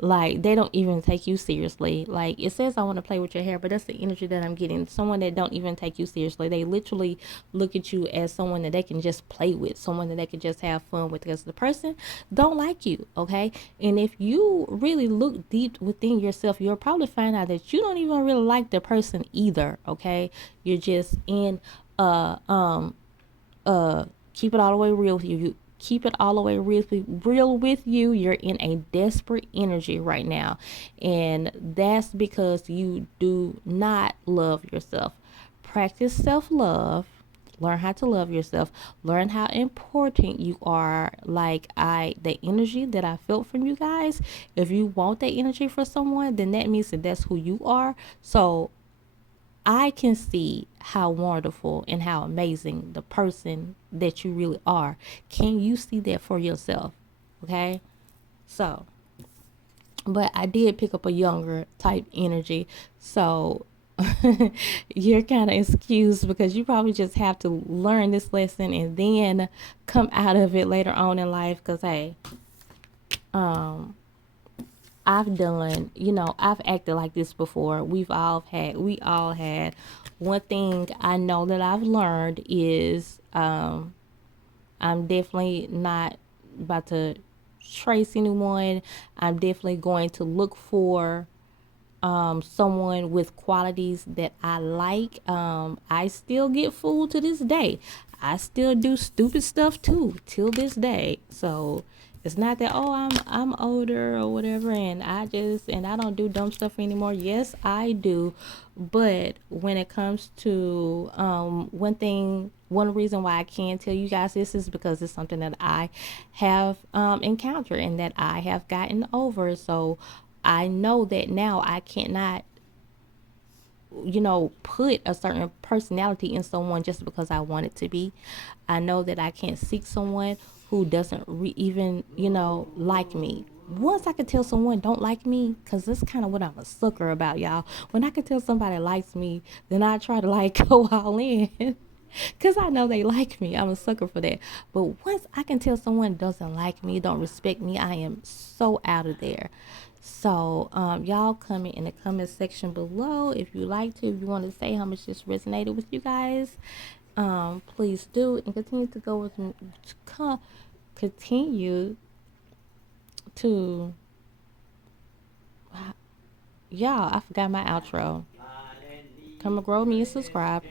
Like, they don't even take you seriously. Like, it says I want to play with your hair, but that's the energy that I'm getting. Someone that don't even take you seriously. They literally look at you as someone that they can just play with, someone that they can just have fun with, because the person don't like you, okay? And if you really look deep within yourself, you'll probably find out that you don't even really like the person either, okay? You're just in uh keep it all the way real with you. keep it all the way real with you. You're in a desperate energy right now, and that's because you do not love yourself. Practice self-love. Learn how to love yourself. Learn how important you are. Like, the energy that I felt from you guys, if you want that energy for someone, then that means that that's who you are. So I can see how wonderful and how amazing the person that you really are. Can you see that for yourself? Okay. So, but I did pick up a younger type energy. So you're kind of excused, because you probably just have to learn this lesson and then come out of it later on in life. Because, hey, um, I've done, I've acted like this before. We all had. One thing I know that I've learned is, I'm definitely not about to trace anyone. I'm definitely going to look for someone with qualities that I like. I still get fooled to this day. I still do stupid stuff too till this day. So it's not that, oh, I'm older or whatever, and I don't do dumb stuff anymore. Yes, I do. But when it comes to one reason why I can tell you guys this is because it's something that I have encountered and that I have gotten over. So I know that now I cannot, put a certain personality in someone just because I want it to be. I know that I can't seek someone who doesn't even, like me. Once I can tell someone don't like me, because that's kind of what I'm a sucker about, y'all. When I can tell somebody likes me, then I try to go all in. Because I know they like me. I'm a sucker for that. But once I can tell someone doesn't like me, don't respect me, I am so out of there. So, y'all comment in the comment section below if you like to, if you want to say how much this resonated with you guys. Please do, and continue to go with me. Continue to, y'all, I forgot my outro. Come and grow me and subscribe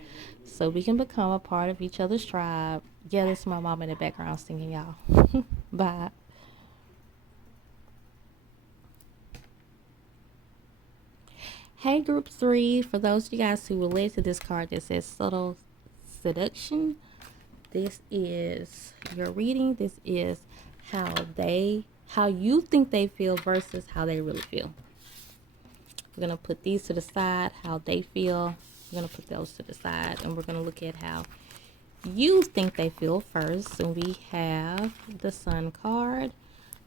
so we can become a part of each other's tribe. Yeah, that's my mom in the background singing, y'all. Bye. Hey, group 3, for those of you guys who relate to this card that says subtle seduction, this is your reading. This is how you think they feel versus how they really feel. We're going to put these to the side, how they feel. We're going to put those to the side, and we're going to look at how you think they feel first. And we have the Sun card.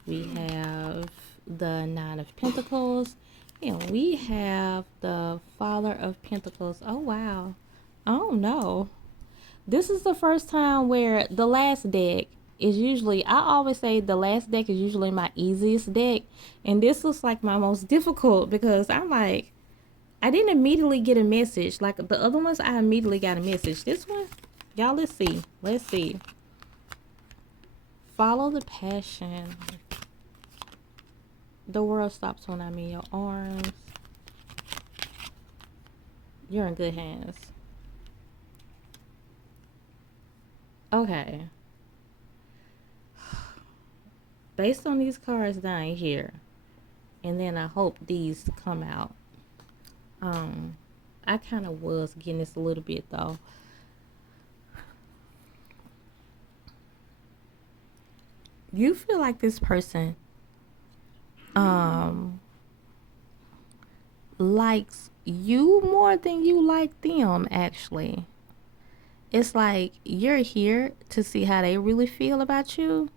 We have the Nine of Pentacles. And we have the Father of Pentacles. Oh, wow. Oh, no. This is the first time where the last deck is usually, I always say the last deck is usually my easiest deck. And this looks like my most difficult, because I'm like, I didn't immediately get a message. Like the other ones, I immediately got a message. This one, y'all, let's see. Let's see. Follow the passion. The world stops when I'm in your arms. You're in good hands. Okay. Based on these cards down here, and then I hope these come out. I kind of was getting this a little bit though. You feel like this person likes you more than you like them, actually. It's like you're here to see how they really feel about you,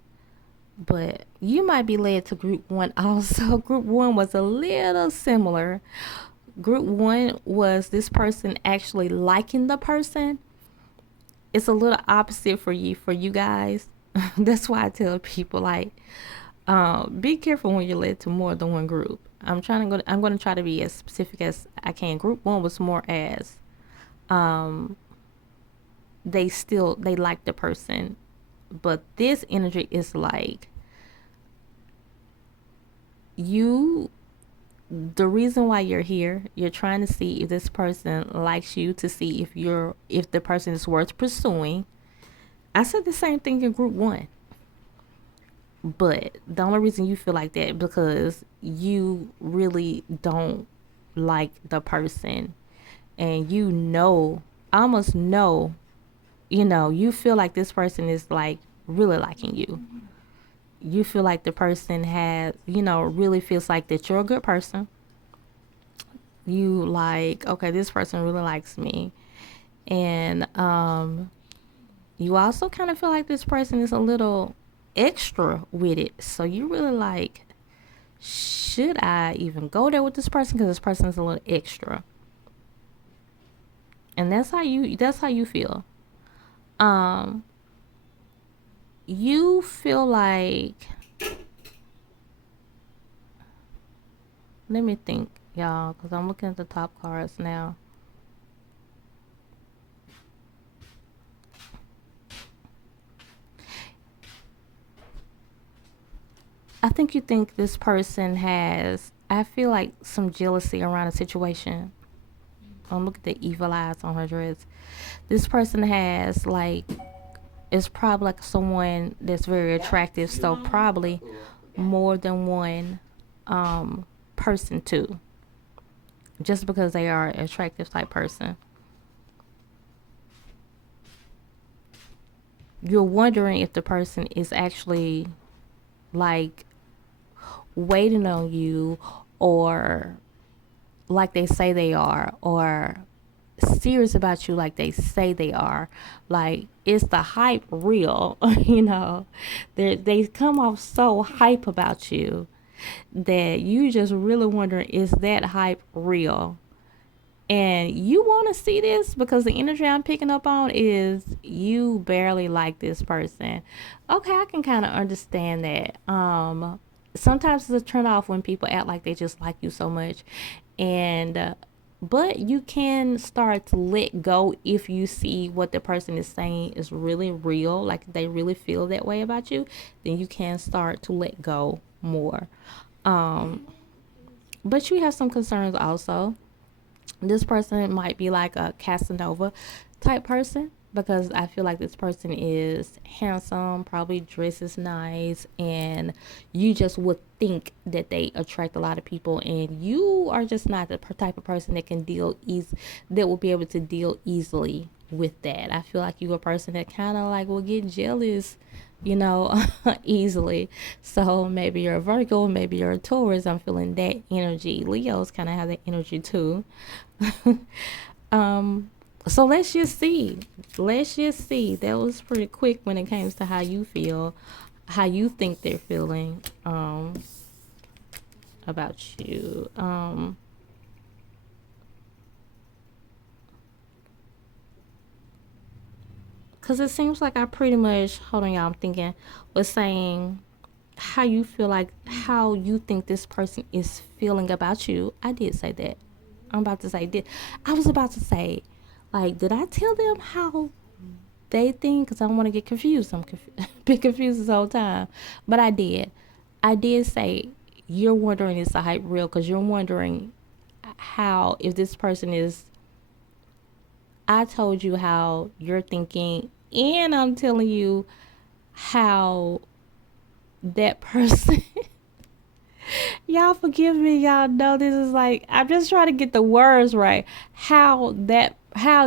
but you might be led to group 1 also. Group 1 was a little similar. Group 1 was this person actually liking the person. It's a little opposite for you guys. That's why I tell people, like, be careful when you're led to more than one group. I'm going to try to be as specific as I can. Group 1 was more as they like the person, but this energy is like the reason why you're here, you're trying to see if this person likes you, to see if the person is worth pursuing. I said the same thing in group 1. But the only reason you feel like that because you really don't like the person, and you know, almost know, you feel like this person is like really liking you. You feel like the person has, really feels like that you're a good person. You like, okay, this person really likes me. And you also kind of feel like this person is a little extra with it. So you really like, should I even go there with this person because this person is a little extra? And that's how you feel. Um you feel like, let me think, y'all, cuz I'm looking at the top cards now. I think you think this person has, I feel like, some jealousy around a situation. Look at the evil eyes on her dress. This person has like, it's probably like someone that's very attractive, so probably more than one person too, just because they are an attractive type person. You're wondering if the person is actually like waiting on you, or like they say they are, or serious about you like they say they are. Like, is the hype real? They come off so hype about you that you just really wonder, is that hype real? And you want to see this because the energy I'm picking up on is you barely like this person. Okay, I can kind of understand that. Sometimes it's a turn off when people act like they just like you so much, and but you can start to let go if you see what the person is saying is really real, like they really feel that way about you. Then you can start to let go more. Um, but you have some concerns also. This person might be like a Casanova type person, because I feel like this person is handsome, probably dresses nice, and you just would think that they attract a lot of people, and you are just not the type of person that can that will be able to deal easily with that. I feel like you're a person that kind of like will get jealous, easily. So maybe you're a Virgo, maybe you're a Taurus. I'm feeling that energy. Leos kind of have that energy too. um, so let's just see. Let's just see. That was pretty quick when it comes to how you feel, how you think they're feeling about you. Because it seems like I pretty much, hold on, y'all, I'm thinking, was saying how you feel like, how you think this person is feeling about you. I did say that. I'm about to say, I was about to say, like, did I tell them how they think? Because I don't want to get confused. Been confused this whole time. But I did. I did say, you're wondering, is the hype real? Because you're wondering how, if this person is, I told you how you're thinking, and I'm telling you how that person, y'all forgive me, y'all know this is like, I'm just trying to get the words right. How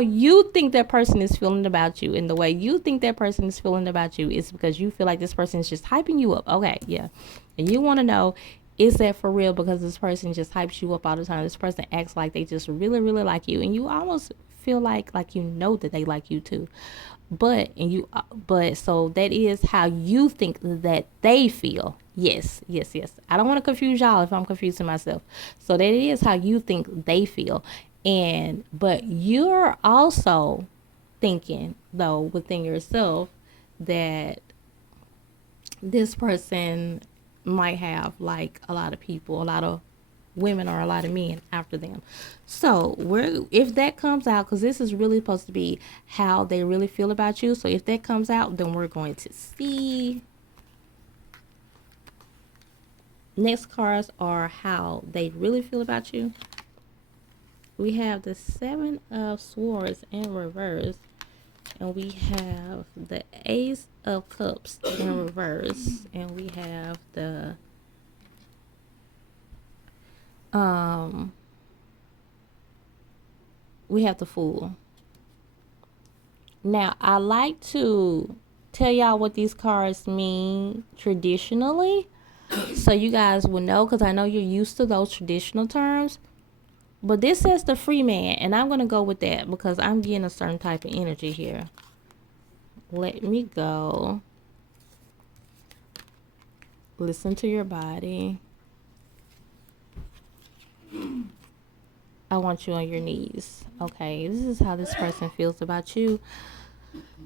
you think that person is feeling about you, and the way you think that person is feeling about you is because you feel like this person is just hyping you up. Okay, yeah. And you want to know, is that for real? Because this person just hypes you up all the time. This person acts like they just really, really like you, and you almost feel like you know that they like you too. But so that is how you think that they feel. Yes, yes, yes. I don't want to confuse y'all if I'm confusing myself. So that is how you think they feel. And but you're also thinking though within yourself that this person might have like a lot of people, a lot of women, or a lot of men after them. So if that comes out, because this is really supposed to be how they really feel about you. So if that comes out, then we're going to see. Next cards are how they really feel about you. We have the Seven of Swords in reverse. And we have the Ace of Cups in reverse. And um we have the Fool. Now, I like to tell y'all what these cards mean traditionally so you guys will know, because I know you're used to those traditional terms. But this says the free man, and I'm going to go with that because I'm getting a certain type of energy here. Let me go. Listen to your body. I want you on your knees. Okay, this is how this person feels about you.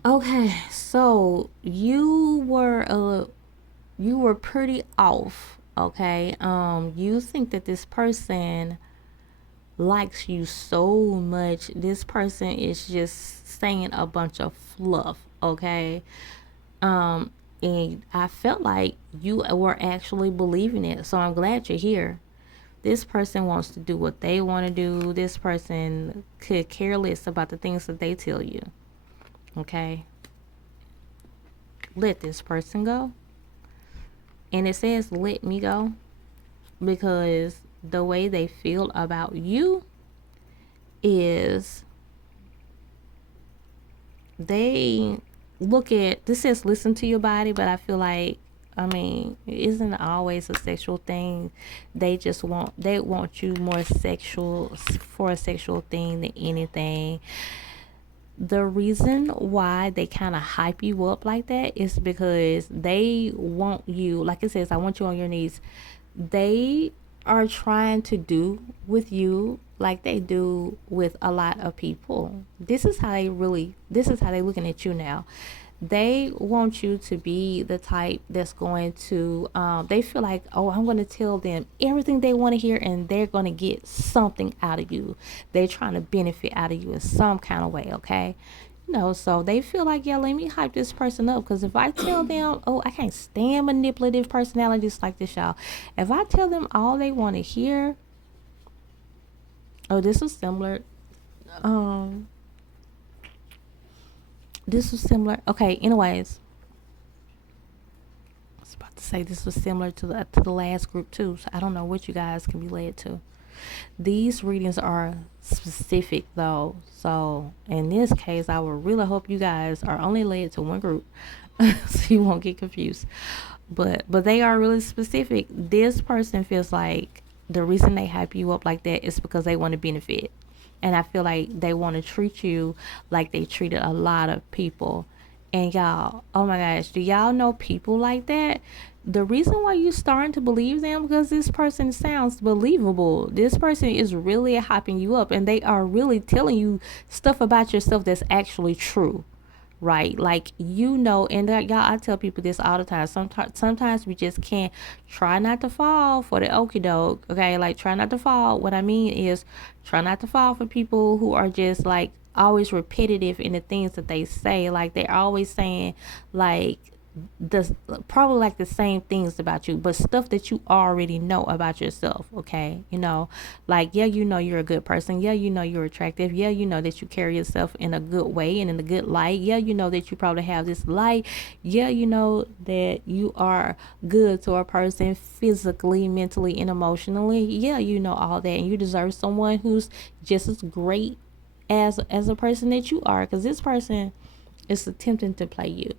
Okay, so you were pretty off. Okay, you think that this person likes you so much. This person is just saying a bunch of fluff. Okay, and I felt like you were actually believing it. So I'm glad you're here. This person wants to do what they want to do. This person could care less about the things that they tell you. Okay, let this person go. And it says let me go because the way they feel about you is they look at, this says listen to your body, but I feel like, I mean, it isn't always a sexual thing. They want you more sexual, for a sexual thing than anything. The reason why they kind of hype you up like that is because they want you, like it says, I want you on your knees. They are trying to do with you like they do with a lot of people. This is how they looking at you now. They want you to be the type that's going to, they feel like, oh, I'm going to tell them everything they want to hear and they're going to get something out of you. They're trying to benefit out of you in some kind of way, okay? So they feel like, yeah, let me hype this person up. Because if I tell them, oh, I can't stand manipulative personalities like this, y'all. If I tell them all they want to hear, oh, this was similar. This was similar. Okay, anyways. I was about to say this was similar to the last group too. So I don't know what you guys can be led to. These readings are specific though. So in this case, I would really hope you guys are only led to one group so you won't get confused. But they are really specific. This person feels like the reason they hype you up like that is because they want to benefit. And I feel like they want to treat you like they treated a lot of people. And y'all, oh my gosh, do y'all know people like that? The reason why you starting to believe them because this person sounds believable. This person is really hyping you up and they are really telling you stuff about yourself that's actually true. Right, like and y'all, I tell people this all the time. Sometimes we just can't, try not to fall for the okie doke. Okay, like try not to fall. What I mean is, try not to fall for people who are just like always repetitive in the things that they say. Like they're always saying like the probably like the same things about you, but stuff that you already know about yourself. Okay, like, yeah, you're a good person. Yeah, you're attractive. Yeah, that you carry yourself in a good way and in a good light. Yeah, that you probably have this light. Yeah, that you are good to a person physically, mentally, and emotionally. Yeah, all that, and you deserve someone who's just as great as a person that you are, because this person is attempting to play you.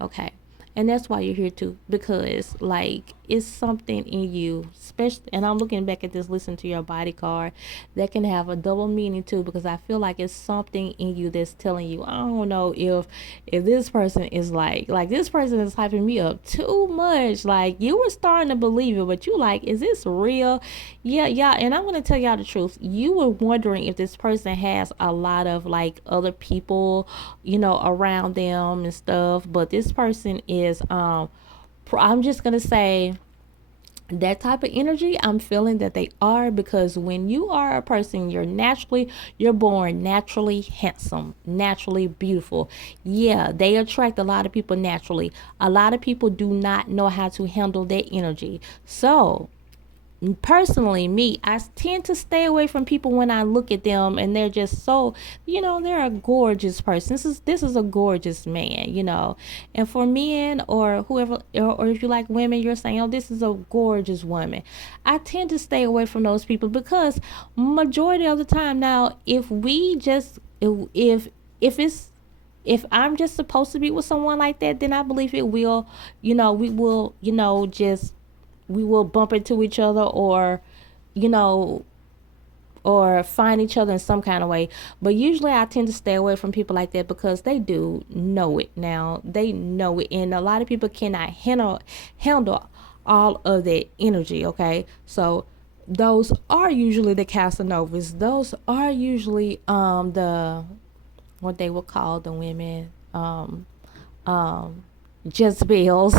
Okay. And that's why you're here too, because like it's something in you, especially, and I'm looking back at this listen to your body card, that can have a double meaning too, because I feel like it's something in you that's telling you, I don't know if this person is like this person is hyping me up too much. Like you were starting to believe it, but you like, is this real? Yeah, and I'm gonna tell y'all the truth. You were wondering if this person has a lot of like other people, around them and stuff, but this person is I'm just gonna say that type of energy. I'm feeling that they are, because when you are a person, you're born naturally handsome, naturally beautiful. Yeah, they attract a lot of people naturally. A lot of people do not know how to handle their energy. So personally, me, I tend to stay away from people when I look at them and they're just so, they're a gorgeous person. This is a gorgeous man, and for men or whoever, or if you like women, you're saying, oh, this is a gorgeous woman. I tend to stay away from those people because majority of the time now, if we just if it's if I'm just supposed to be with someone like that, then I believe it will, we will, just we will bump into each other, or you know or find each other in some kind of way. But usually I tend to stay away from people like that because they do know it. Now they know it, and a lot of people cannot handle all of that energy. Okay, so those are usually the Casanovas. Those are usually the what they would call the women, um Jezebels,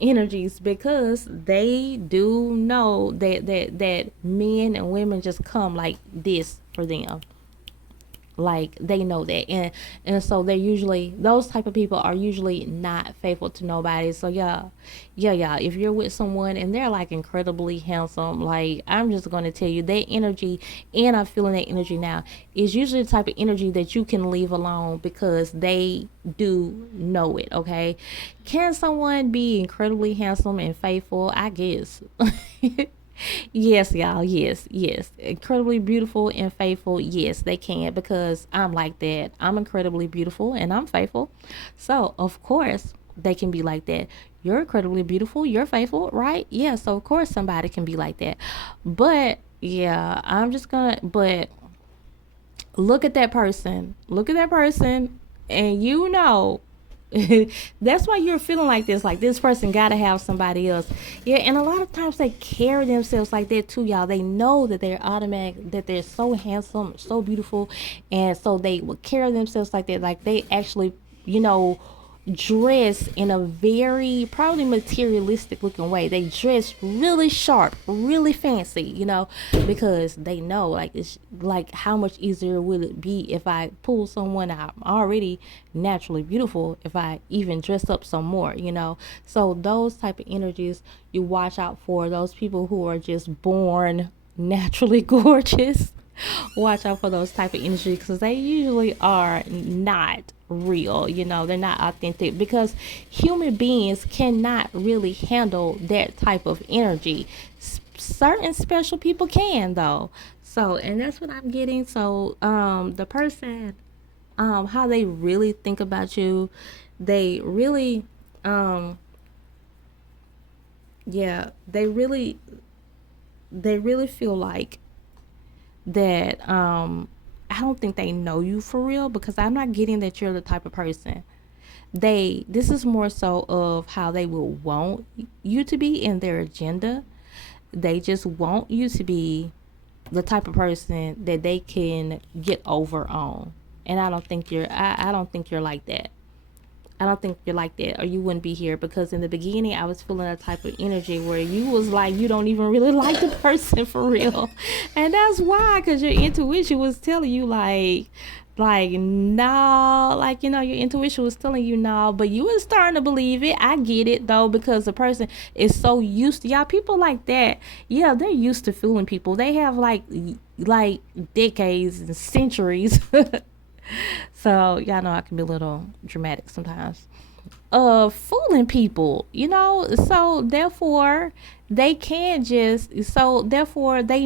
energies, because they do know that men and women just come like this for them. Like they know that, and so they're usually, those type of people are usually not faithful to nobody. So yeah, if you're with someone and they're like incredibly handsome, like I'm just going to tell you that energy, and I'm feeling that energy now, is usually the type of energy that you can leave alone because they do know it. Okay, can someone be incredibly handsome and faithful? I guess. Yes, y'all. Yes, yes. Incredibly beautiful and faithful. Yes, they can, because I'm like that. I'm incredibly beautiful and I'm faithful. So, of course, they can be like that. You're incredibly beautiful. You're faithful, right? Yeah, so of course somebody can be like that. But, yeah, I'm just gonna, but look at that person. Look at that person, and that's why you're feeling like this person gotta have somebody else. Yeah, and a lot of times they carry themselves like that too, y'all. They know that they're automatic, that they're so handsome, so beautiful, and so they will carry themselves like that. Like they actually, you know dress in a very probably materialistic looking way. They dress really sharp, really fancy, because they know, like, it's like, how much easier will it be if I pull someone out already naturally beautiful, if I even dress up some more, so those type of energies you watch out for. Those people who are just born naturally gorgeous, watch out for those type of energies, because they usually are not real. They're not authentic, because human beings cannot really handle that type of energy. Certain special people can, though. So, and that's what I'm getting. So the person, how they really think about you, they really, um yeah, they really feel like that. I don't think they know you for real, because I'm not getting that you're the type of person. This is more so of how they will want you to be in their agenda. They just want you to be the type of person that they can get over on. And I don't think you're like that. I don't think you're like that, or you wouldn't be here, because in the beginning I was feeling a type of energy where you was like, you don't even really like the person for real. And that's why, because your intuition was telling you like no, like, your intuition was telling you no, but you was starting to believe it. I get it though, because the person is so used to y'all. People like that, yeah, they're used to fooling people. They have like decades and centuries. So y'all know I can be a little dramatic sometimes. Fooling people, so therefore they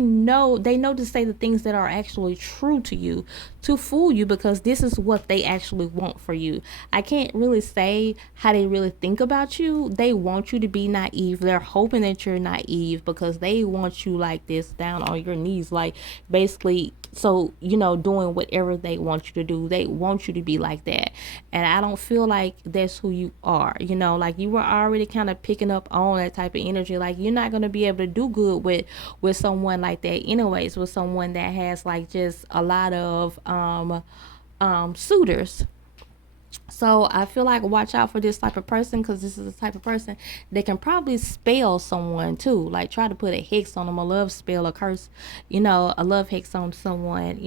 know to say the things that are actually true to you, to fool you, because this is what they actually want for you. I can't really say how they really think about you. They want you to be naive. They're hoping that you're naive, because they want you like this, down on your knees, like, basically, so doing whatever they want you to do. They want you to be like that, and I don't feel like that's who you are. Like, you were already kind of picking up on that type of energy. Like, you're not going to be able to do good with someone like that anyways, with someone that has like just a lot of suitors. So I feel like watch out for this type of person, because this is the type of person that can probably spell someone too. Like try to put a hex on them, a love spell, a curse, a love hex on someone.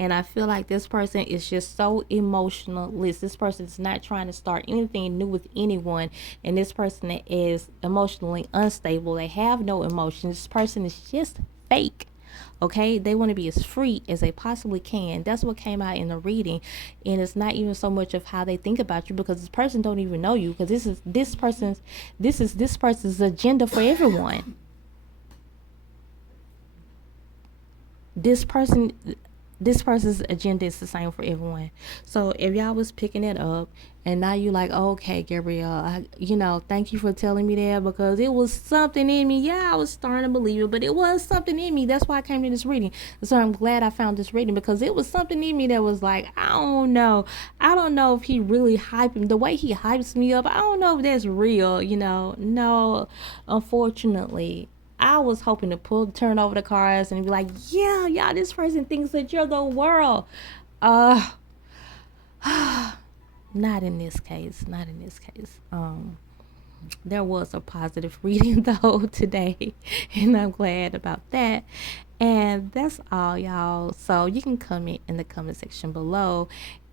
And I feel like this person is just so emotionalist. This person is not trying to start anything new with anyone. And this person is emotionally unstable. They have no emotions. This person is just fake. Okay, they want to be as free as they possibly can. That's what came out in the reading. And it's not even so much of how they think about you, because this person don't even know you, because this person's agenda for everyone. This person this person's agenda is the same for everyone. So if y'all was picking it up, and now you like, oh, okay, Gabrielle, thank you for telling me that, because it was something in me. Yeah, I was starting to believe it, but it was something in me. That's why I came to this reading. So I'm glad I found this reading, because it was something in me that was like, I don't know if he really hyping the way he hypes me up. I don't know if that's real. No, unfortunately. I was hoping to turn over the cards and be like, yeah, y'all, this person thinks that you're the world. Uh, Not in this case. Not in this case. There was a positive reading though today, and I'm glad about that. And that's all, y'all. So you can comment in the comment section below,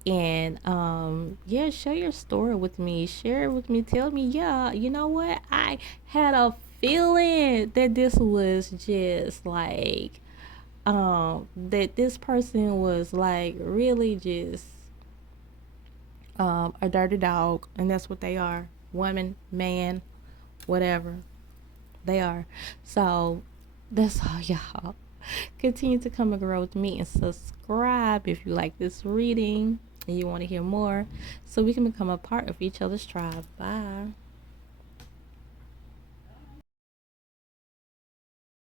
and yeah, share your story with me. Share it with me. Tell me, yeah, you know what? I had a feeling that this was just like that this person was like really just a dirty dog, and that's what they are. Woman, man, whatever they are. So that's all, y'all. Continue to come and grow with me, and subscribe if you like this reading and you want to hear more, so we can become a part of each other's tribe. Bye.